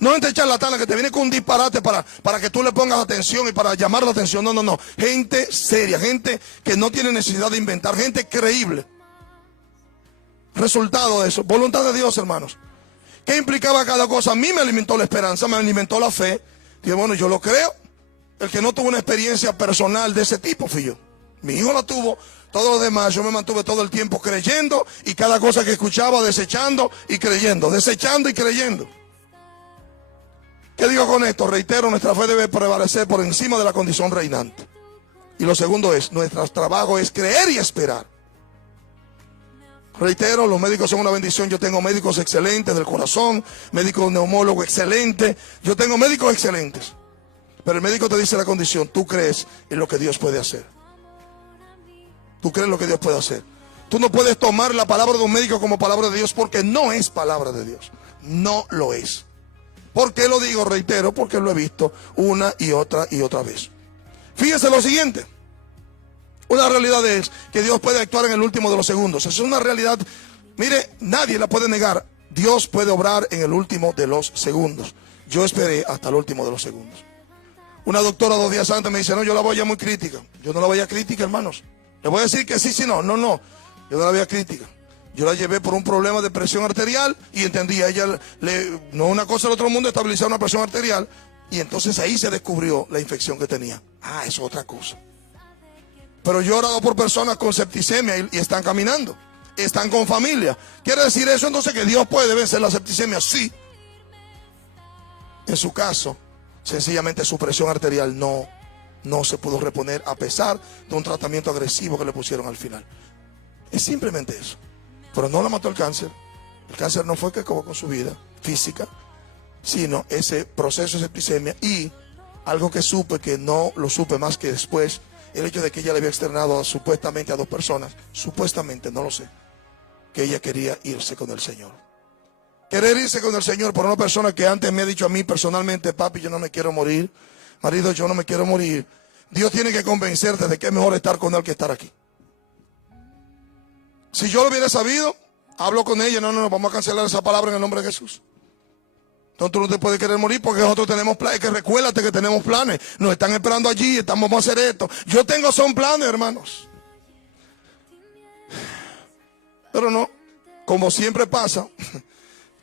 No entre charlatanes que te viene con un disparate para que tú le pongas atención y para llamar la atención. No. Gente seria, gente que no tiene necesidad de inventar, gente creíble. Resultado de eso, voluntad de Dios, hermanos. ¿Qué implicaba cada cosa? A mí me alimentó la esperanza, me alimentó la fe. Dije, bueno, yo lo creo. El que no tuvo una experiencia personal de ese tipo fui yo. Mi hijo la tuvo, todo lo demás yo me mantuve todo el tiempo creyendo y cada cosa que escuchaba desechando y creyendo, desechando y creyendo. ¿Qué digo con esto? Reitero, nuestra fe debe prevalecer por encima de la condición reinante. Y lo segundo es, nuestro trabajo es creer y esperar. Reitero, los médicos son una bendición. Yo tengo médicos excelentes del corazón, médicos neumólogos excelentes. Yo tengo médicos excelentes. Pero el médico te dice la condición, tú crees en lo que Dios puede hacer. Tú crees en lo que Dios puede hacer. Tú no puedes tomar la palabra de un médico como palabra de Dios porque no es palabra de Dios. No lo es. ¿Por qué lo digo? Reitero, porque lo he visto una y otra vez. Fíjese lo siguiente. Una realidad es que Dios puede actuar en el último de los segundos. Es una realidad, mire, nadie la puede negar. Dios puede obrar en el último de los segundos. Yo esperé hasta el último de los segundos. Una doctora 2 días antes me dice, no, yo la veía muy crítica. Yo no la veía crítica, hermanos. Le voy a decir que sí, no. Yo no la veía crítica. Yo la llevé por un problema de presión arterial y entendía, ella no una cosa del otro mundo, estabilizar una presión arterial. Y entonces ahí se descubrió la infección que tenía. Ah, eso es otra cosa. Pero yo he orado por personas con septicemia y están caminando, están con familia. ¿Quiere decir eso entonces que Dios puede vencer la septicemia? Sí. En su caso, sencillamente su presión arterial no se pudo reponer a pesar de un tratamiento agresivo que le pusieron al final. Es simplemente eso. Pero no la mató el cáncer. El cáncer no fue que acabó con su vida física, sino ese proceso de septicemia. Y algo que supe, que no lo supe más que después, el hecho de que ella le había externado supuestamente a 2 personas, supuestamente, no lo sé, que ella quería irse con el Señor. Querer irse con el Señor por una persona que antes me ha dicho a mí personalmente: papi, yo no me quiero morir, marido, yo no me quiero morir. Dios tiene que convencerte de que es mejor estar con Él que estar aquí. Si yo lo hubiera sabido, hablo con ella: no, vamos a cancelar esa palabra en el nombre de Jesús. Entonces tú no te puedes querer morir porque nosotros tenemos planes. Que recuérdate que tenemos planes. Nos están esperando allí, vamos a hacer esto. Yo tengo son planes, hermanos. Pero no, como siempre pasa,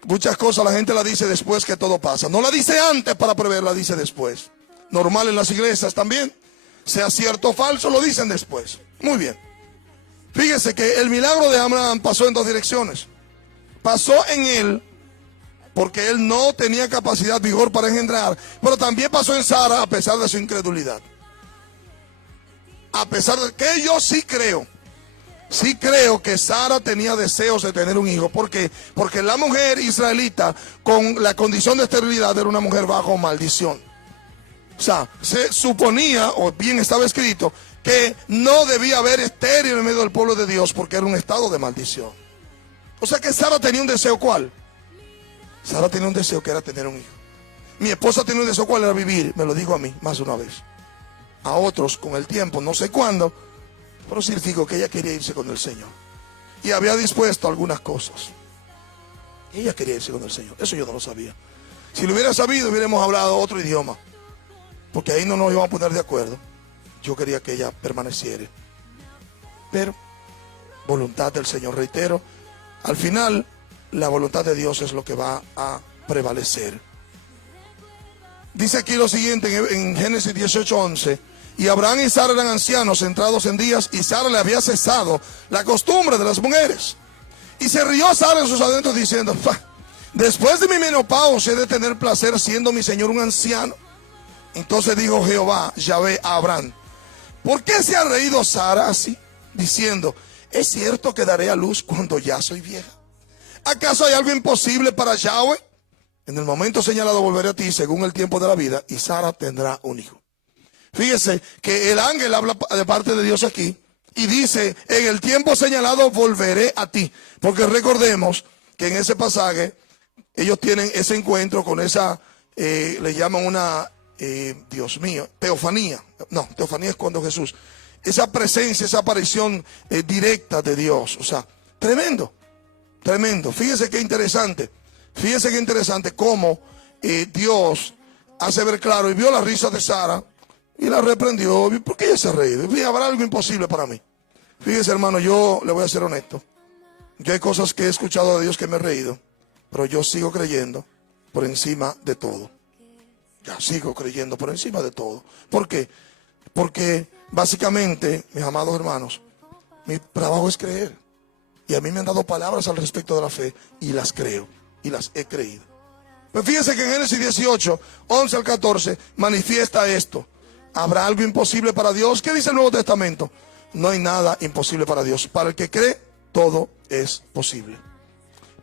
muchas cosas la gente la dice después que todo pasa. No la dice antes para prever, la dice después. Normal en las iglesias también. Sea cierto o falso, lo dicen después. Muy bien. Fíjese que el milagro de Abraham pasó en 2 direcciones. Pasó en él porque él no tenía capacidad, vigor para engendrar, pero también pasó en Sara a pesar de su incredulidad. A pesar de que yo sí creo que Sara tenía deseos de tener un hijo. ¿Por qué? Porque la mujer israelita con la condición de esterilidad era una mujer bajo maldición. O sea, se suponía, o bien estaba escrito, que no debía haber estéril en medio del pueblo de Dios porque era un estado de maldición. O sea que Sara tenía un deseo, ¿cuál? Sara tenía un deseo que era tener un hijo. Mi esposa tenía un deseo, ¿cuál era? Vivir. Me lo dijo a mí más de una vez. A otros con el tiempo, no sé cuándo, pero sí digo que ella quería irse con el Señor. Y había dispuesto algunas cosas. Ella quería irse con el Señor. Eso yo no lo sabía. Si lo hubiera sabido, hubiéramos hablado otro idioma. Porque ahí no nos íbamos a poner de acuerdo. Yo quería que ella permaneciera. Pero, voluntad del Señor, reitero, al final, la voluntad de Dios es lo que va a prevalecer. Dice aquí lo siguiente en Génesis 18:11. Y Abraham y Sara eran ancianos, entrados en días, y Sara le había cesado la costumbre de las mujeres. Y se rió Sara en sus adentros diciendo: después de mi menopausia he de tener placer siendo mi señor un anciano. Entonces dijo Jehová, Yahvé, a Abraham: ¿por qué se ha reído Sara así? Diciendo: ¿es cierto que daré a luz cuando ya soy vieja? ¿Acaso hay algo imposible para Yahweh? En el momento señalado volveré a ti según el tiempo de la vida, y Sara tendrá un hijo. Fíjese que el ángel habla de parte de Dios aquí y dice: en el tiempo señalado volveré a ti. Porque recordemos que en ese pasaje ellos tienen ese encuentro con esa, le llaman una, Dios mío, teofanía. No, teofanía es cuando Jesús, esa presencia, esa aparición directa de Dios. O sea, tremendo, tremendo. Fíjese qué interesante cómo Dios hace ver claro, y vio la risa de Sara y la reprendió. ¿Por qué ella se ha reído? ¿Habrá algo imposible para mí? Fíjese, hermano, yo le voy a ser honesto. Yo hay cosas que he escuchado de Dios que me he reído, pero yo sigo creyendo por encima de todo. Ya sigo creyendo por encima de todo. ¿Por qué? Porque básicamente, mis amados hermanos, mi trabajo es creer. Y a mí me han dado palabras al respecto de la fe y las creo y las he creído. Pues fíjense que en Génesis 18, 11 al 14, manifiesta esto. ¿Habrá algo imposible para Dios? ¿Qué dice el Nuevo Testamento? No hay nada imposible para Dios. Para el que cree, todo es posible.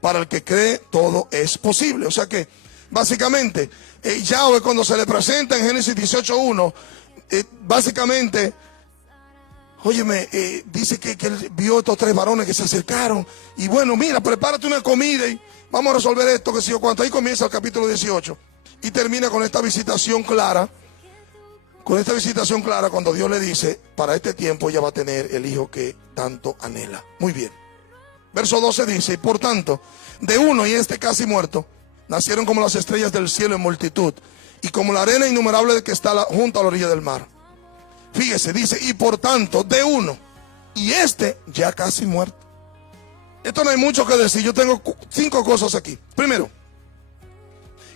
Para el que cree, todo es posible. O sea que, básicamente, Yahweh cuando se le presenta en Génesis 18:1, básicamente, óyeme, dice que él vio estos 3 varones que se acercaron. Y bueno, mira, prepárate una comida y vamos a resolver esto, que si yo cuánto. Ahí comienza el capítulo 18 y termina con esta visitación clara. Con esta visitación clara cuando Dios le dice: para este tiempo ella va a tener el hijo que tanto anhela. Muy bien. Verso 12 dice: y por tanto, de uno, y este casi muerto, nacieron como las estrellas del cielo en multitud, y como la arena innumerable que está junto a la orilla del mar. Fíjese, dice: y por tanto, de uno, y este ya casi muerto. Esto no hay mucho que decir. Yo tengo 5 cosas aquí. Primero,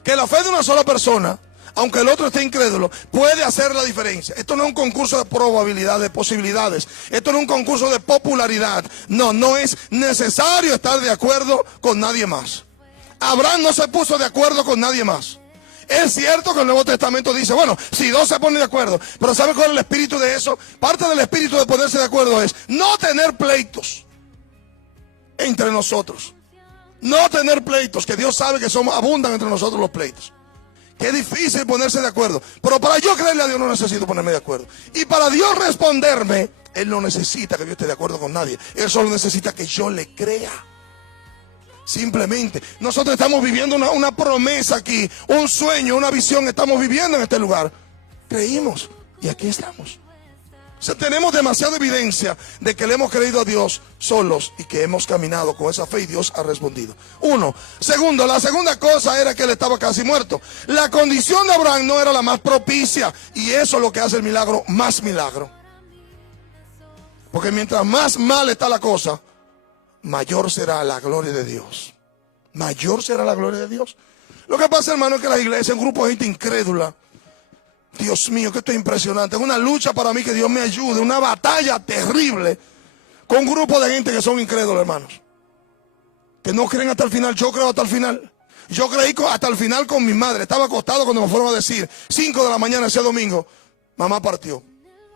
que la fe de una sola persona aunque el otro esté incrédulo, puede hacer la diferencia. Esto no es un concurso de probabilidad, de posibilidades. Esto no es un concurso de popularidad. No, no es necesario estar de acuerdo con nadie más. Abraham no se puso de acuerdo con nadie más. Es cierto que el Nuevo Testamento dice, bueno, si dos se ponen de acuerdo, pero ¿sabe cuál es el espíritu de eso? Parte del espíritu de ponerse de acuerdo es no tener pleitos entre nosotros. No tener pleitos, que Dios sabe que abundan entre nosotros los pleitos. Qué difícil ponerse de acuerdo. Pero para yo creerle a Dios no necesito ponerme de acuerdo. Y para Dios responderme, Él no necesita que yo esté de acuerdo con nadie. Él solo necesita que yo le crea. Simplemente, nosotros estamos viviendo una promesa aquí, un sueño, una visión, estamos viviendo en este lugar. Creímos y aquí estamos. O sea, tenemos demasiada evidencia de que le hemos creído a Dios solos y que hemos caminado con esa fe y Dios ha respondido. Uno. Segundo, la segunda cosa era que él estaba casi muerto. La condición de Abraham no era la más propicia y eso es lo que hace el milagro más milagro. Porque mientras más mal está la cosa, mayor será la gloria de Dios. Mayor será la gloria de Dios. Lo que pasa, hermano, es que la iglesia es un grupo de gente incrédula. Dios mío, que esto es impresionante. Es una lucha para mí, que Dios me ayude. Una batalla terrible con un grupo de gente que son incrédulos, hermanos. Que no creen hasta el final. Yo creo hasta el final. Yo creí hasta el final con mi madre. Estaba acostado cuando me fueron a decir 5 de la mañana ese domingo, mamá partió.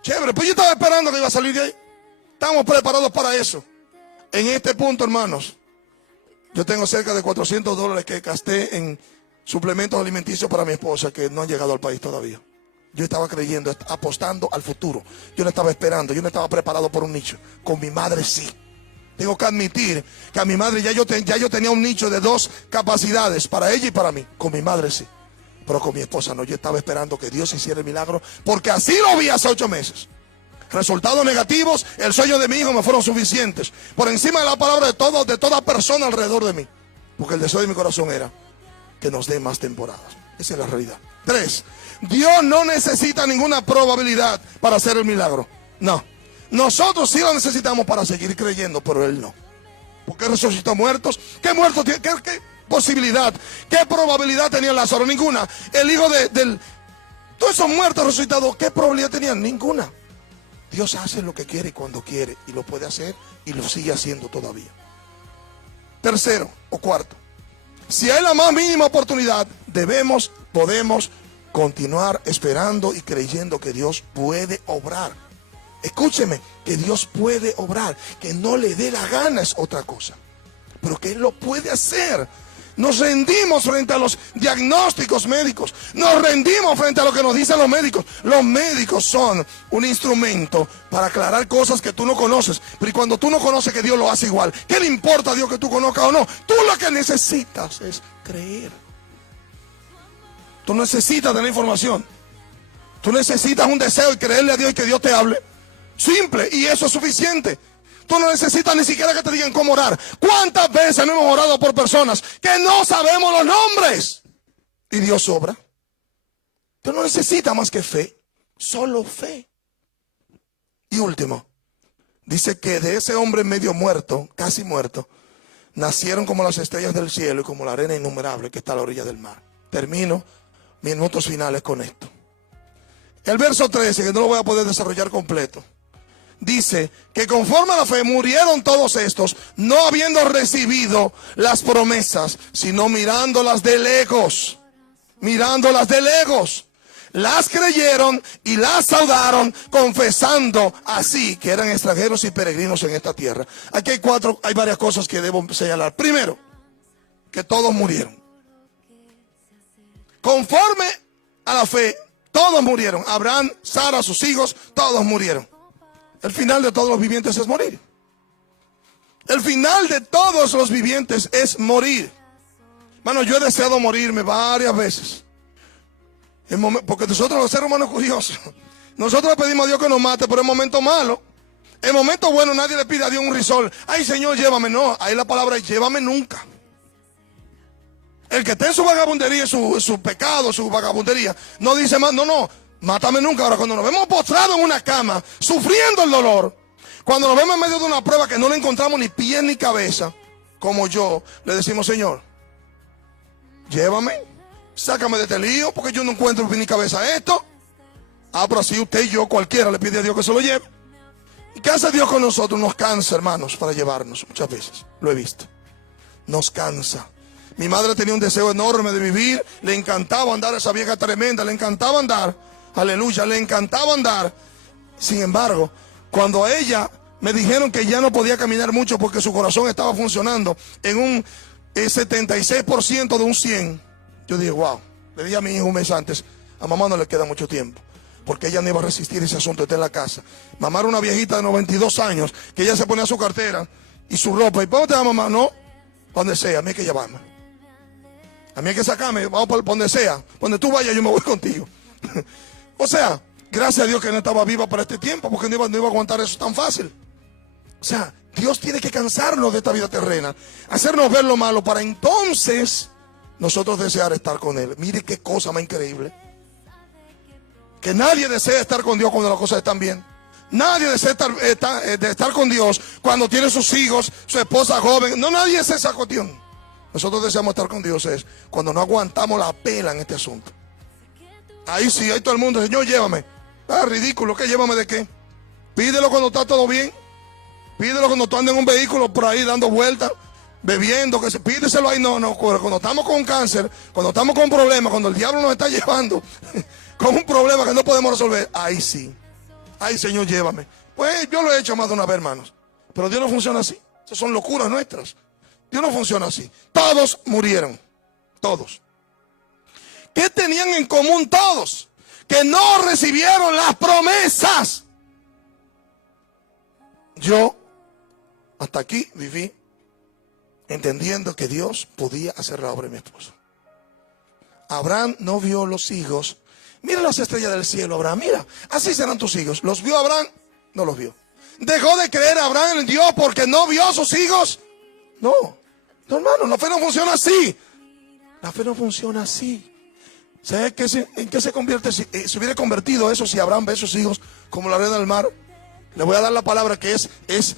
Chévere, pues yo estaba esperando que iba a salir de ahí. Estamos preparados para eso. En este punto, hermanos, yo tengo cerca de $400 que gasté en suplementos alimenticios para mi esposa que no han llegado al país todavía. Yo estaba creyendo, apostando al futuro. Yo no estaba esperando, yo no estaba preparado por un nicho. Con mi madre sí. Tengo que admitir que a mi madre ya yo tenía un nicho de 2 capacidades, para ella y para mí. Con mi madre sí, pero con mi esposa no. Yo estaba esperando que Dios hiciera el milagro, porque así lo vi hace 8 meses. Resultados negativos, el sueño de mi hijo me fueron suficientes. Por encima de la palabra de toda persona alrededor de mí. Porque el deseo de mi corazón era que nos dé más temporadas. Esa es la realidad. 3. Dios no necesita ninguna probabilidad para hacer el milagro. No. Nosotros sí lo necesitamos para seguir creyendo, pero Él no. Porque resucitó muertos. ¿Qué muertos tiene? ¿Qué posibilidad? ¿Qué probabilidad tenía Lázaro? Ninguna. El hijo todos esos muertos resucitados, ¿qué probabilidad tenían? Ninguna. Dios hace lo que quiere y cuando quiere. Y lo puede hacer y lo sigue haciendo todavía. Tercero o cuarto. Si hay la más mínima oportunidad, podemos continuar esperando y creyendo que Dios puede obrar. Escúcheme, que Dios puede obrar. Que no le dé la gana es otra cosa, pero que Él lo puede hacer. Nos rendimos frente a los diagnósticos médicos. Nos rendimos frente a lo que nos dicen los médicos. Los médicos son un instrumento para aclarar cosas que tú no conoces. Pero y cuando tú no conoces, que Dios lo hace igual. ¿Qué le importa a Dios que tú conozcas o no? Tú lo que necesitas es creer. Tú necesitas tener información. Tú necesitas un deseo y creerle a Dios y que Dios te hable. Simple, y eso es suficiente. Tú no necesitas ni siquiera que te digan cómo orar. ¿Cuántas veces no hemos orado por personas que no sabemos los nombres? Y Dios obra. Tú no necesitas más que fe, solo fe. Y último, dice que de ese hombre medio muerto, casi muerto, nacieron como las estrellas del cielo y como la arena innumerable que está a la orilla del mar. Termino minutos finales con esto. El verso 13, que no lo voy a poder desarrollar completo, dice que conforme a la fe murieron todos estos, no habiendo recibido las promesas, sino mirándolas de lejos. Mirándolas de lejos. Las creyeron y las saudaron, confesando así que eran extranjeros y peregrinos en esta tierra. Aquí hay varias cosas que debo señalar. Primero, que todos murieron. Conforme a la fe, todos murieron. Abraham, Sara, sus hijos, todos murieron. El final de todos los vivientes es morir. El final de todos los vivientes es morir. Hermano, yo he deseado morirme varias veces. Porque nosotros los seres humanos curiosos. Nosotros le pedimos a Dios que nos mate, pero en momentos malos. En momentos buenos nadie le pide a Dios un risol. Ay, Señor, llévame. No, ahí la palabra es llévame nunca. El que esté en su vagabundería, su pecado, su vagabundería, no dice más, no, mátame nunca. Ahora, cuando nos vemos postrados en una cama, sufriendo el dolor, cuando nos vemos en medio de una prueba que no le encontramos ni pie ni cabeza, como yo, le decimos, Señor, llévame, sácame de este lío, porque yo no encuentro ni cabeza a esto. Ah, pero así usted y yo, cualquiera le pide a Dios que se lo lleve. ¿Y qué hace Dios con nosotros? Nos cansa, hermanos, para llevarnos. Muchas veces, lo he visto. Nos cansa. Mi madre tenía un deseo enorme de vivir. Le encantaba andar, esa vieja tremenda. Le encantaba andar. Aleluya, le encantaba andar. Sin embargo, cuando a ella me dijeron que ya no podía caminar mucho porque su corazón estaba funcionando en un 76% de un 100%, yo dije, wow. Le dije a mi hijo un mes antes, a mamá no le queda mucho tiempo, porque ella no iba a resistir ese asunto, está en la casa. Mamá era una viejita de 92 años, que ella se ponía su cartera y su ropa. ¿Y para dónde te va, mamá? No, para donde sea, a mí hay que llevarme. A mí hay que sacarme, vamos para donde sea. Donde tú vayas, yo me voy contigo. O sea, gracias a Dios que no estaba viva para este tiempo, porque no iba a aguantar eso tan fácil. O sea, Dios tiene que cansarnos de esta vida terrena, hacernos ver lo malo para entonces nosotros desear estar con Él. Mire qué cosa más increíble. Que nadie desea estar con Dios cuando las cosas están bien. Nadie desea estar con Dios cuando tiene sus hijos, su esposa joven. No, nadie es esa cuestión. Nosotros deseamos estar con Dios es cuando no aguantamos la pela en este asunto. Ahí sí, ahí todo el mundo, Señor, llévame. Ah, ridículo, ¿qué llévame de qué? Pídelo cuando está todo bien. Pídelo cuando tú andas en un vehículo por ahí dando vueltas, bebiendo, pídeselo ahí. No, cuando estamos con cáncer, cuando estamos con problemas, cuando el diablo nos está llevando con un problema que no podemos resolver, ahí sí. Ay, Señor, llévame. Pues yo lo he hecho más de una vez, hermanos. Pero Dios no funciona así. Esas son locuras nuestras. Dios no funciona así. Todos murieron. Todos. ¿Qué tenían en común todos? Que no recibieron las promesas. Yo hasta aquí viví entendiendo que Dios podía hacer la obra de mi esposo. Abraham no vio los hijos. Mira las estrellas del cielo, Abraham. Mira, así serán tus hijos. ¿Los vio Abraham? No los vio. ¿Dejó de creer Abraham en Dios porque no vio a sus hijos? No. No, hermano, la fe no funciona así. La fe no funciona así. ¿Sabes en qué se convierte? Si hubiera convertido eso, si Abraham ve a sus hijos como la arena del mar. Le voy a dar la palabra que es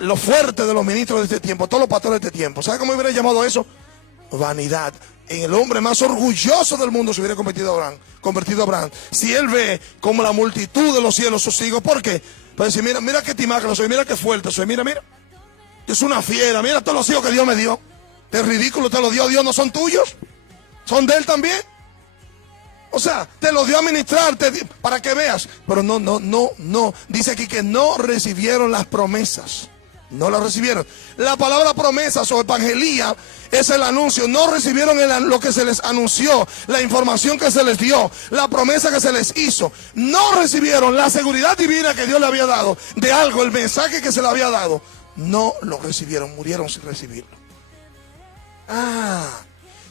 lo fuerte de los ministros de este tiempo, todos los pastores de este tiempo. ¿Sabe cómo hubiera llamado eso? Vanidad. En el hombre más orgulloso del mundo se hubiera convertido Abraham. Si él ve como la multitud de los cielos sus hijos, ¿por qué? Para decir, mira qué timacro soy, mira qué fuerte soy, mira. Es una fiera, mira todos los hijos que Dios me dio. Es ridículo, te los dio Dios, no son tuyos. Son de él también. O sea, te lo dio a ministrarte para que veas. Pero no. Dice aquí que no recibieron las promesas. No las recibieron. La palabra promesas o evangelía es el anuncio. No recibieron lo que se les anunció, la información que se les dio, la promesa que se les hizo. No recibieron la seguridad divina que Dios le había dado de algo, el mensaje que se le había dado. No lo recibieron, murieron sin recibirlo.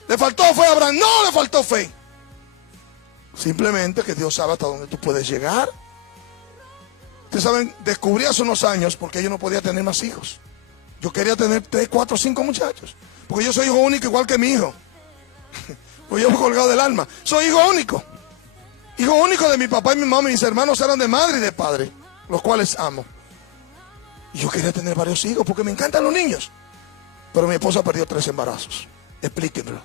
¿Le faltó fe a Abraham? No le faltó fe. Simplemente que Dios sabe hasta dónde tú puedes llegar. Ustedes saben, descubrí hace unos años porque yo no podía tener más hijos. Yo quería tener 3, 4, 5 muchachos. Porque yo soy hijo único igual que mi hijo. Pues yo me he colgado del alma. Soy hijo único. Hijo único de mi papá y mi mamá. Mis hermanos eran de madre y de padre, los cuales amo. Y yo quería tener varios hijos porque me encantan los niños. Pero mi esposa perdió 3 embarazos. Explíquenmelo.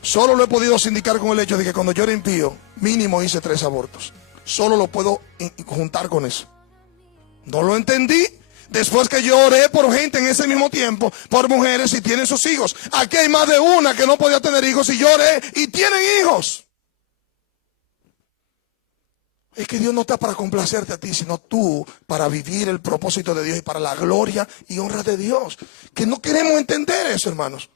Solo lo he podido sindicar con el hecho de que cuando yo era impío, mínimo hice 3 abortos. Solo lo puedo juntar con eso. No lo entendí. Después que yo oré por gente en ese mismo tiempo, por mujeres y tienen sus hijos. Aquí hay más de una que no podía tener hijos y yo oré y tienen hijos. Es que Dios no está para complacerte a ti, sino tú para vivir el propósito de Dios y para la gloria y honra de Dios. Que no queremos entender eso, hermanos.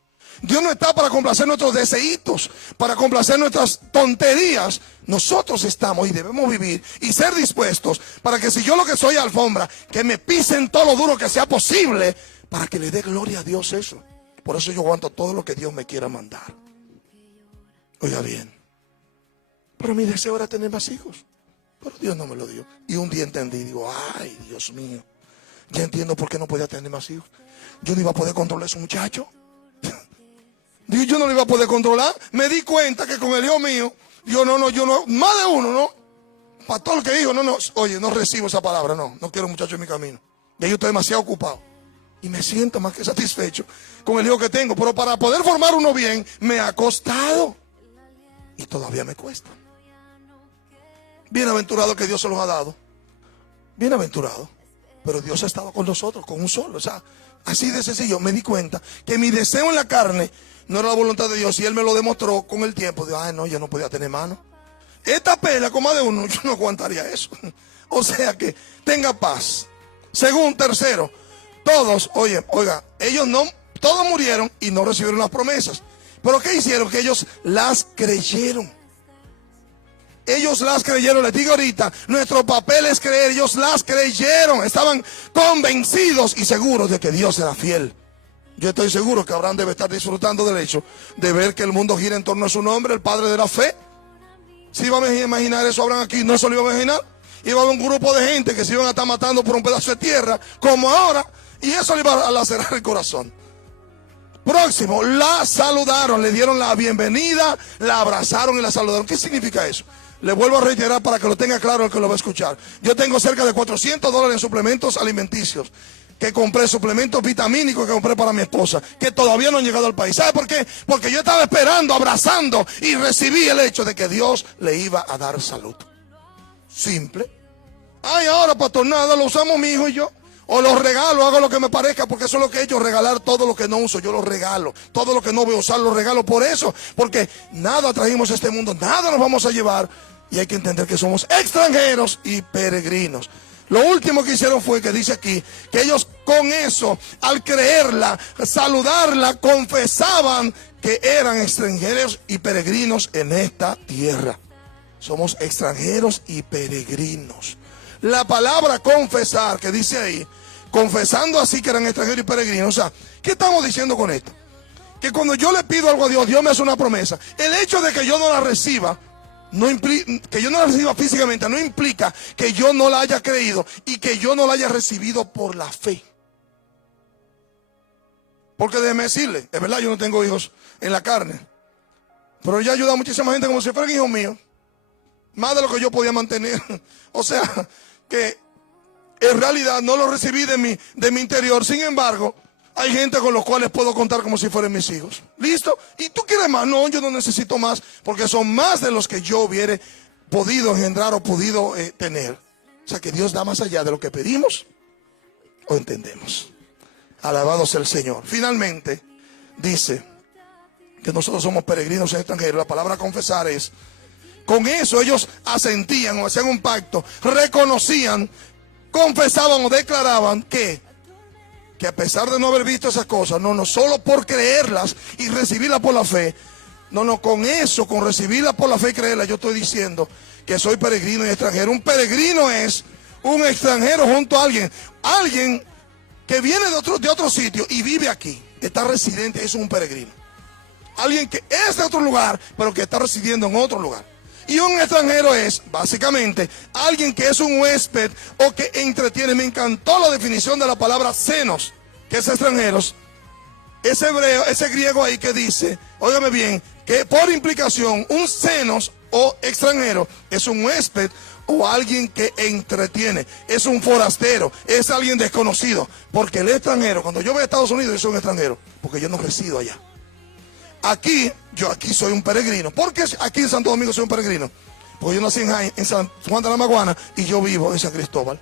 Dios no está para complacer nuestros deseitos, para complacer nuestras tonterías. Nosotros estamos y debemos vivir y ser dispuestos para que si yo lo que soy alfombra, que me pisen todo lo duro que sea posible, para que le dé gloria a Dios eso. Por eso yo aguanto todo lo que Dios me quiera mandar. Oiga bien, pero mi deseo era tener más hijos, pero Dios no me lo dio. Y un día entendí, digo, ay, Dios mío, ya entiendo por qué no podía tener más hijos. Yo no iba a poder controlar a ese muchacho. Yo no lo iba a poder controlar. Me di cuenta que con el hijo mío, yo no, más de uno, ¿no? Pastor que dijo, oye, no recibo esa palabra, no quiero muchacho en mi camino. Ya yo estoy demasiado ocupado. Y me siento más que satisfecho con el hijo que tengo. Pero para poder formar uno bien, me ha costado. y todavía me cuesta. Bienaventurado que Dios se los ha dado. Bienaventurado. Pero Dios ha estado con nosotros, con un solo. O sea, así de sencillo. Me di cuenta que mi deseo en la carne no era la voluntad de Dios. Y Él me lo demostró con el tiempo. De, ay, no, yo no podía tener mano. Esta pelea con más de uno, yo no aguantaría eso. O sea que tenga paz. Tercero, todos, oiga, ellos no, todos murieron y no recibieron las promesas. Pero ¿qué hicieron? Que ellos las creyeron. Ellos las creyeron. Les digo ahorita, nuestro papel es creer. Ellos las creyeron. Estaban convencidos y seguros de que Dios era fiel. Yo estoy seguro que Abraham debe estar disfrutando del hecho de ver que el mundo gira en torno a su nombre, el padre de la fe. Si iba a imaginar eso Abraham aquí, no se lo iba a imaginar. Iba a haber un grupo de gente que se iban a estar matando por un pedazo de tierra, como ahora, y eso le iba a lacerar el corazón. Próximo, la saludaron, le dieron la bienvenida, la abrazaron y la saludaron. ¿Qué significa eso? Le vuelvo a reiterar para que lo tenga claro el que lo va a escuchar. Yo tengo cerca de $400 en suplementos alimenticios, que compré, suplementos vitamínicos que compré para mi esposa, que todavía no han llegado al país. ¿Sabe por qué? Porque yo estaba esperando, abrazando y recibí el hecho de que Dios le iba a dar salud. Simple. Ay, ahora pastor, nada, lo usamos mi hijo y yo. O los regalo, hago lo que me parezca, porque eso es lo que he hecho, regalar todo lo que no uso, yo lo regalo. Todo lo que no voy a usar, lo regalo por eso. Porque nada trajimos a este mundo, nada nos vamos a llevar. Y hay que entender que somos extranjeros y peregrinos. Lo último que hicieron fue que dice aquí, que ellos con eso, al creerla, saludarla, confesaban que eran extranjeros y peregrinos en esta tierra. Somos extranjeros y peregrinos. La palabra confesar que dice ahí, confesando así que eran extranjeros y peregrinos. O sea, ¿qué estamos diciendo con esto? Que cuando yo le pido algo a Dios, Dios me hace una promesa. El hecho de que yo no la reciba, que yo no la reciba físicamente, no implica que yo no la haya creído y que yo no la haya recibido por la fe. Porque déjeme decirle, es verdad, yo no tengo hijos en la carne, pero ya ayuda a muchísima gente como si fueran hijos míos. Más de lo que yo podía mantener. O sea, que en realidad no lo recibí de mi interior. Sin embargo, hay gente con los cuales puedo contar como si fueran mis hijos. ¿Listo? ¿Y tú quieres más? No, yo no necesito más, porque son más de los que yo hubiera podido engendrar o podido tener. O sea que Dios da más allá de lo que pedimos o entendemos. Alabado sea el Señor. Finalmente, dice que nosotros somos peregrinos en extranjeros. La palabra confesar es... Con eso ellos asentían o hacían un pacto, reconocían, confesaban o declaraban que a pesar de no haber visto esas cosas, no solo por creerlas y recibirlas por la fe, con eso, con recibirlas por la fe y creerlas, yo estoy diciendo que soy peregrino y extranjero. Un peregrino es un extranjero junto a alguien que viene de otro sitio y vive aquí, está residente, eso es un peregrino. Alguien que es de otro lugar, pero que está residiendo en otro lugar. Y un extranjero es, básicamente, alguien que es un huésped o que entretiene. Me encantó la definición de la palabra xenos, que es extranjeros. Ese hebreo, ese griego ahí que dice, óigame bien, que por implicación, un xenos o extranjero es un huésped o alguien que entretiene. Es un forastero, es alguien desconocido. Porque el extranjero, cuando yo voy a Estados Unidos, yo soy un extranjero, porque yo no resido allá. Yo aquí soy un peregrino. ¿Por qué aquí en Santo Domingo soy un peregrino? Porque yo nací en San Juan de la Maguana y yo vivo en San Cristóbal.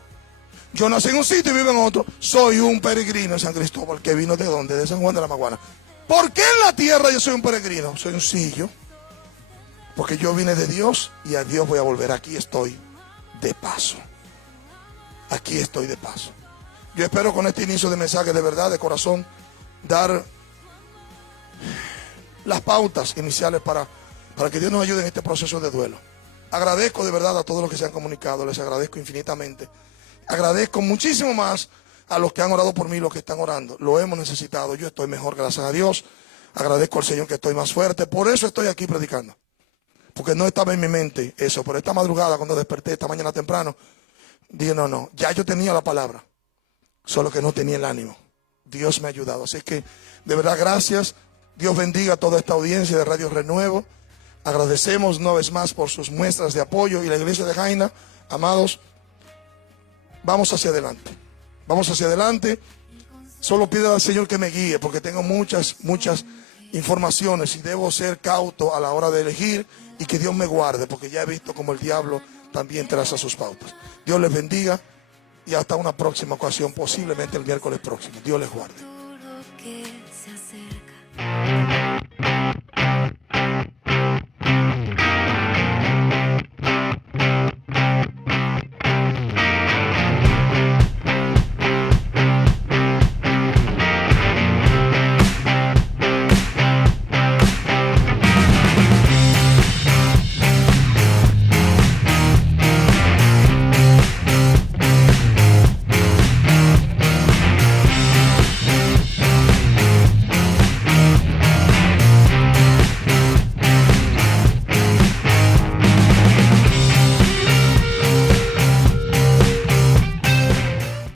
Yo nací en un sitio y vivo en otro. Soy un peregrino en San Cristóbal. ¿Que vino de dónde? De San Juan de la Maguana. ¿Por qué en la tierra yo soy un peregrino? Soy un sillo. Porque yo vine de Dios y a Dios voy a volver. Aquí estoy de paso. Aquí estoy de paso. Yo espero con este inicio de mensaje de verdad, de corazón, dar las pautas iniciales para que Dios nos ayude en este proceso de duelo. Agradezco de verdad a todos los que se han comunicado, les agradezco infinitamente. Agradezco muchísimo más a los que han orado por mí, los que están orando. Lo hemos necesitado, yo estoy mejor, gracias a Dios. Agradezco al Señor que estoy más fuerte, por eso estoy aquí predicando. Porque no estaba en mi mente eso, pero esta madrugada cuando desperté, esta mañana temprano, dije no, ya yo tenía la palabra, solo que no tenía el ánimo. Dios me ha ayudado, así que de verdad gracias. Dios bendiga a toda esta audiencia de Radio Renuevo. Agradecemos una vez más por sus muestras de apoyo y la iglesia de Jaina. Amados, vamos hacia adelante. Vamos hacia adelante. Solo pido al Señor que me guíe porque tengo muchas informaciones y debo ser cauto a la hora de elegir, y que Dios me guarde, porque ya he visto como el diablo también traza sus pautas. Dios les bendiga y hasta una próxima ocasión, posiblemente el miércoles próximo. Dios les guarde.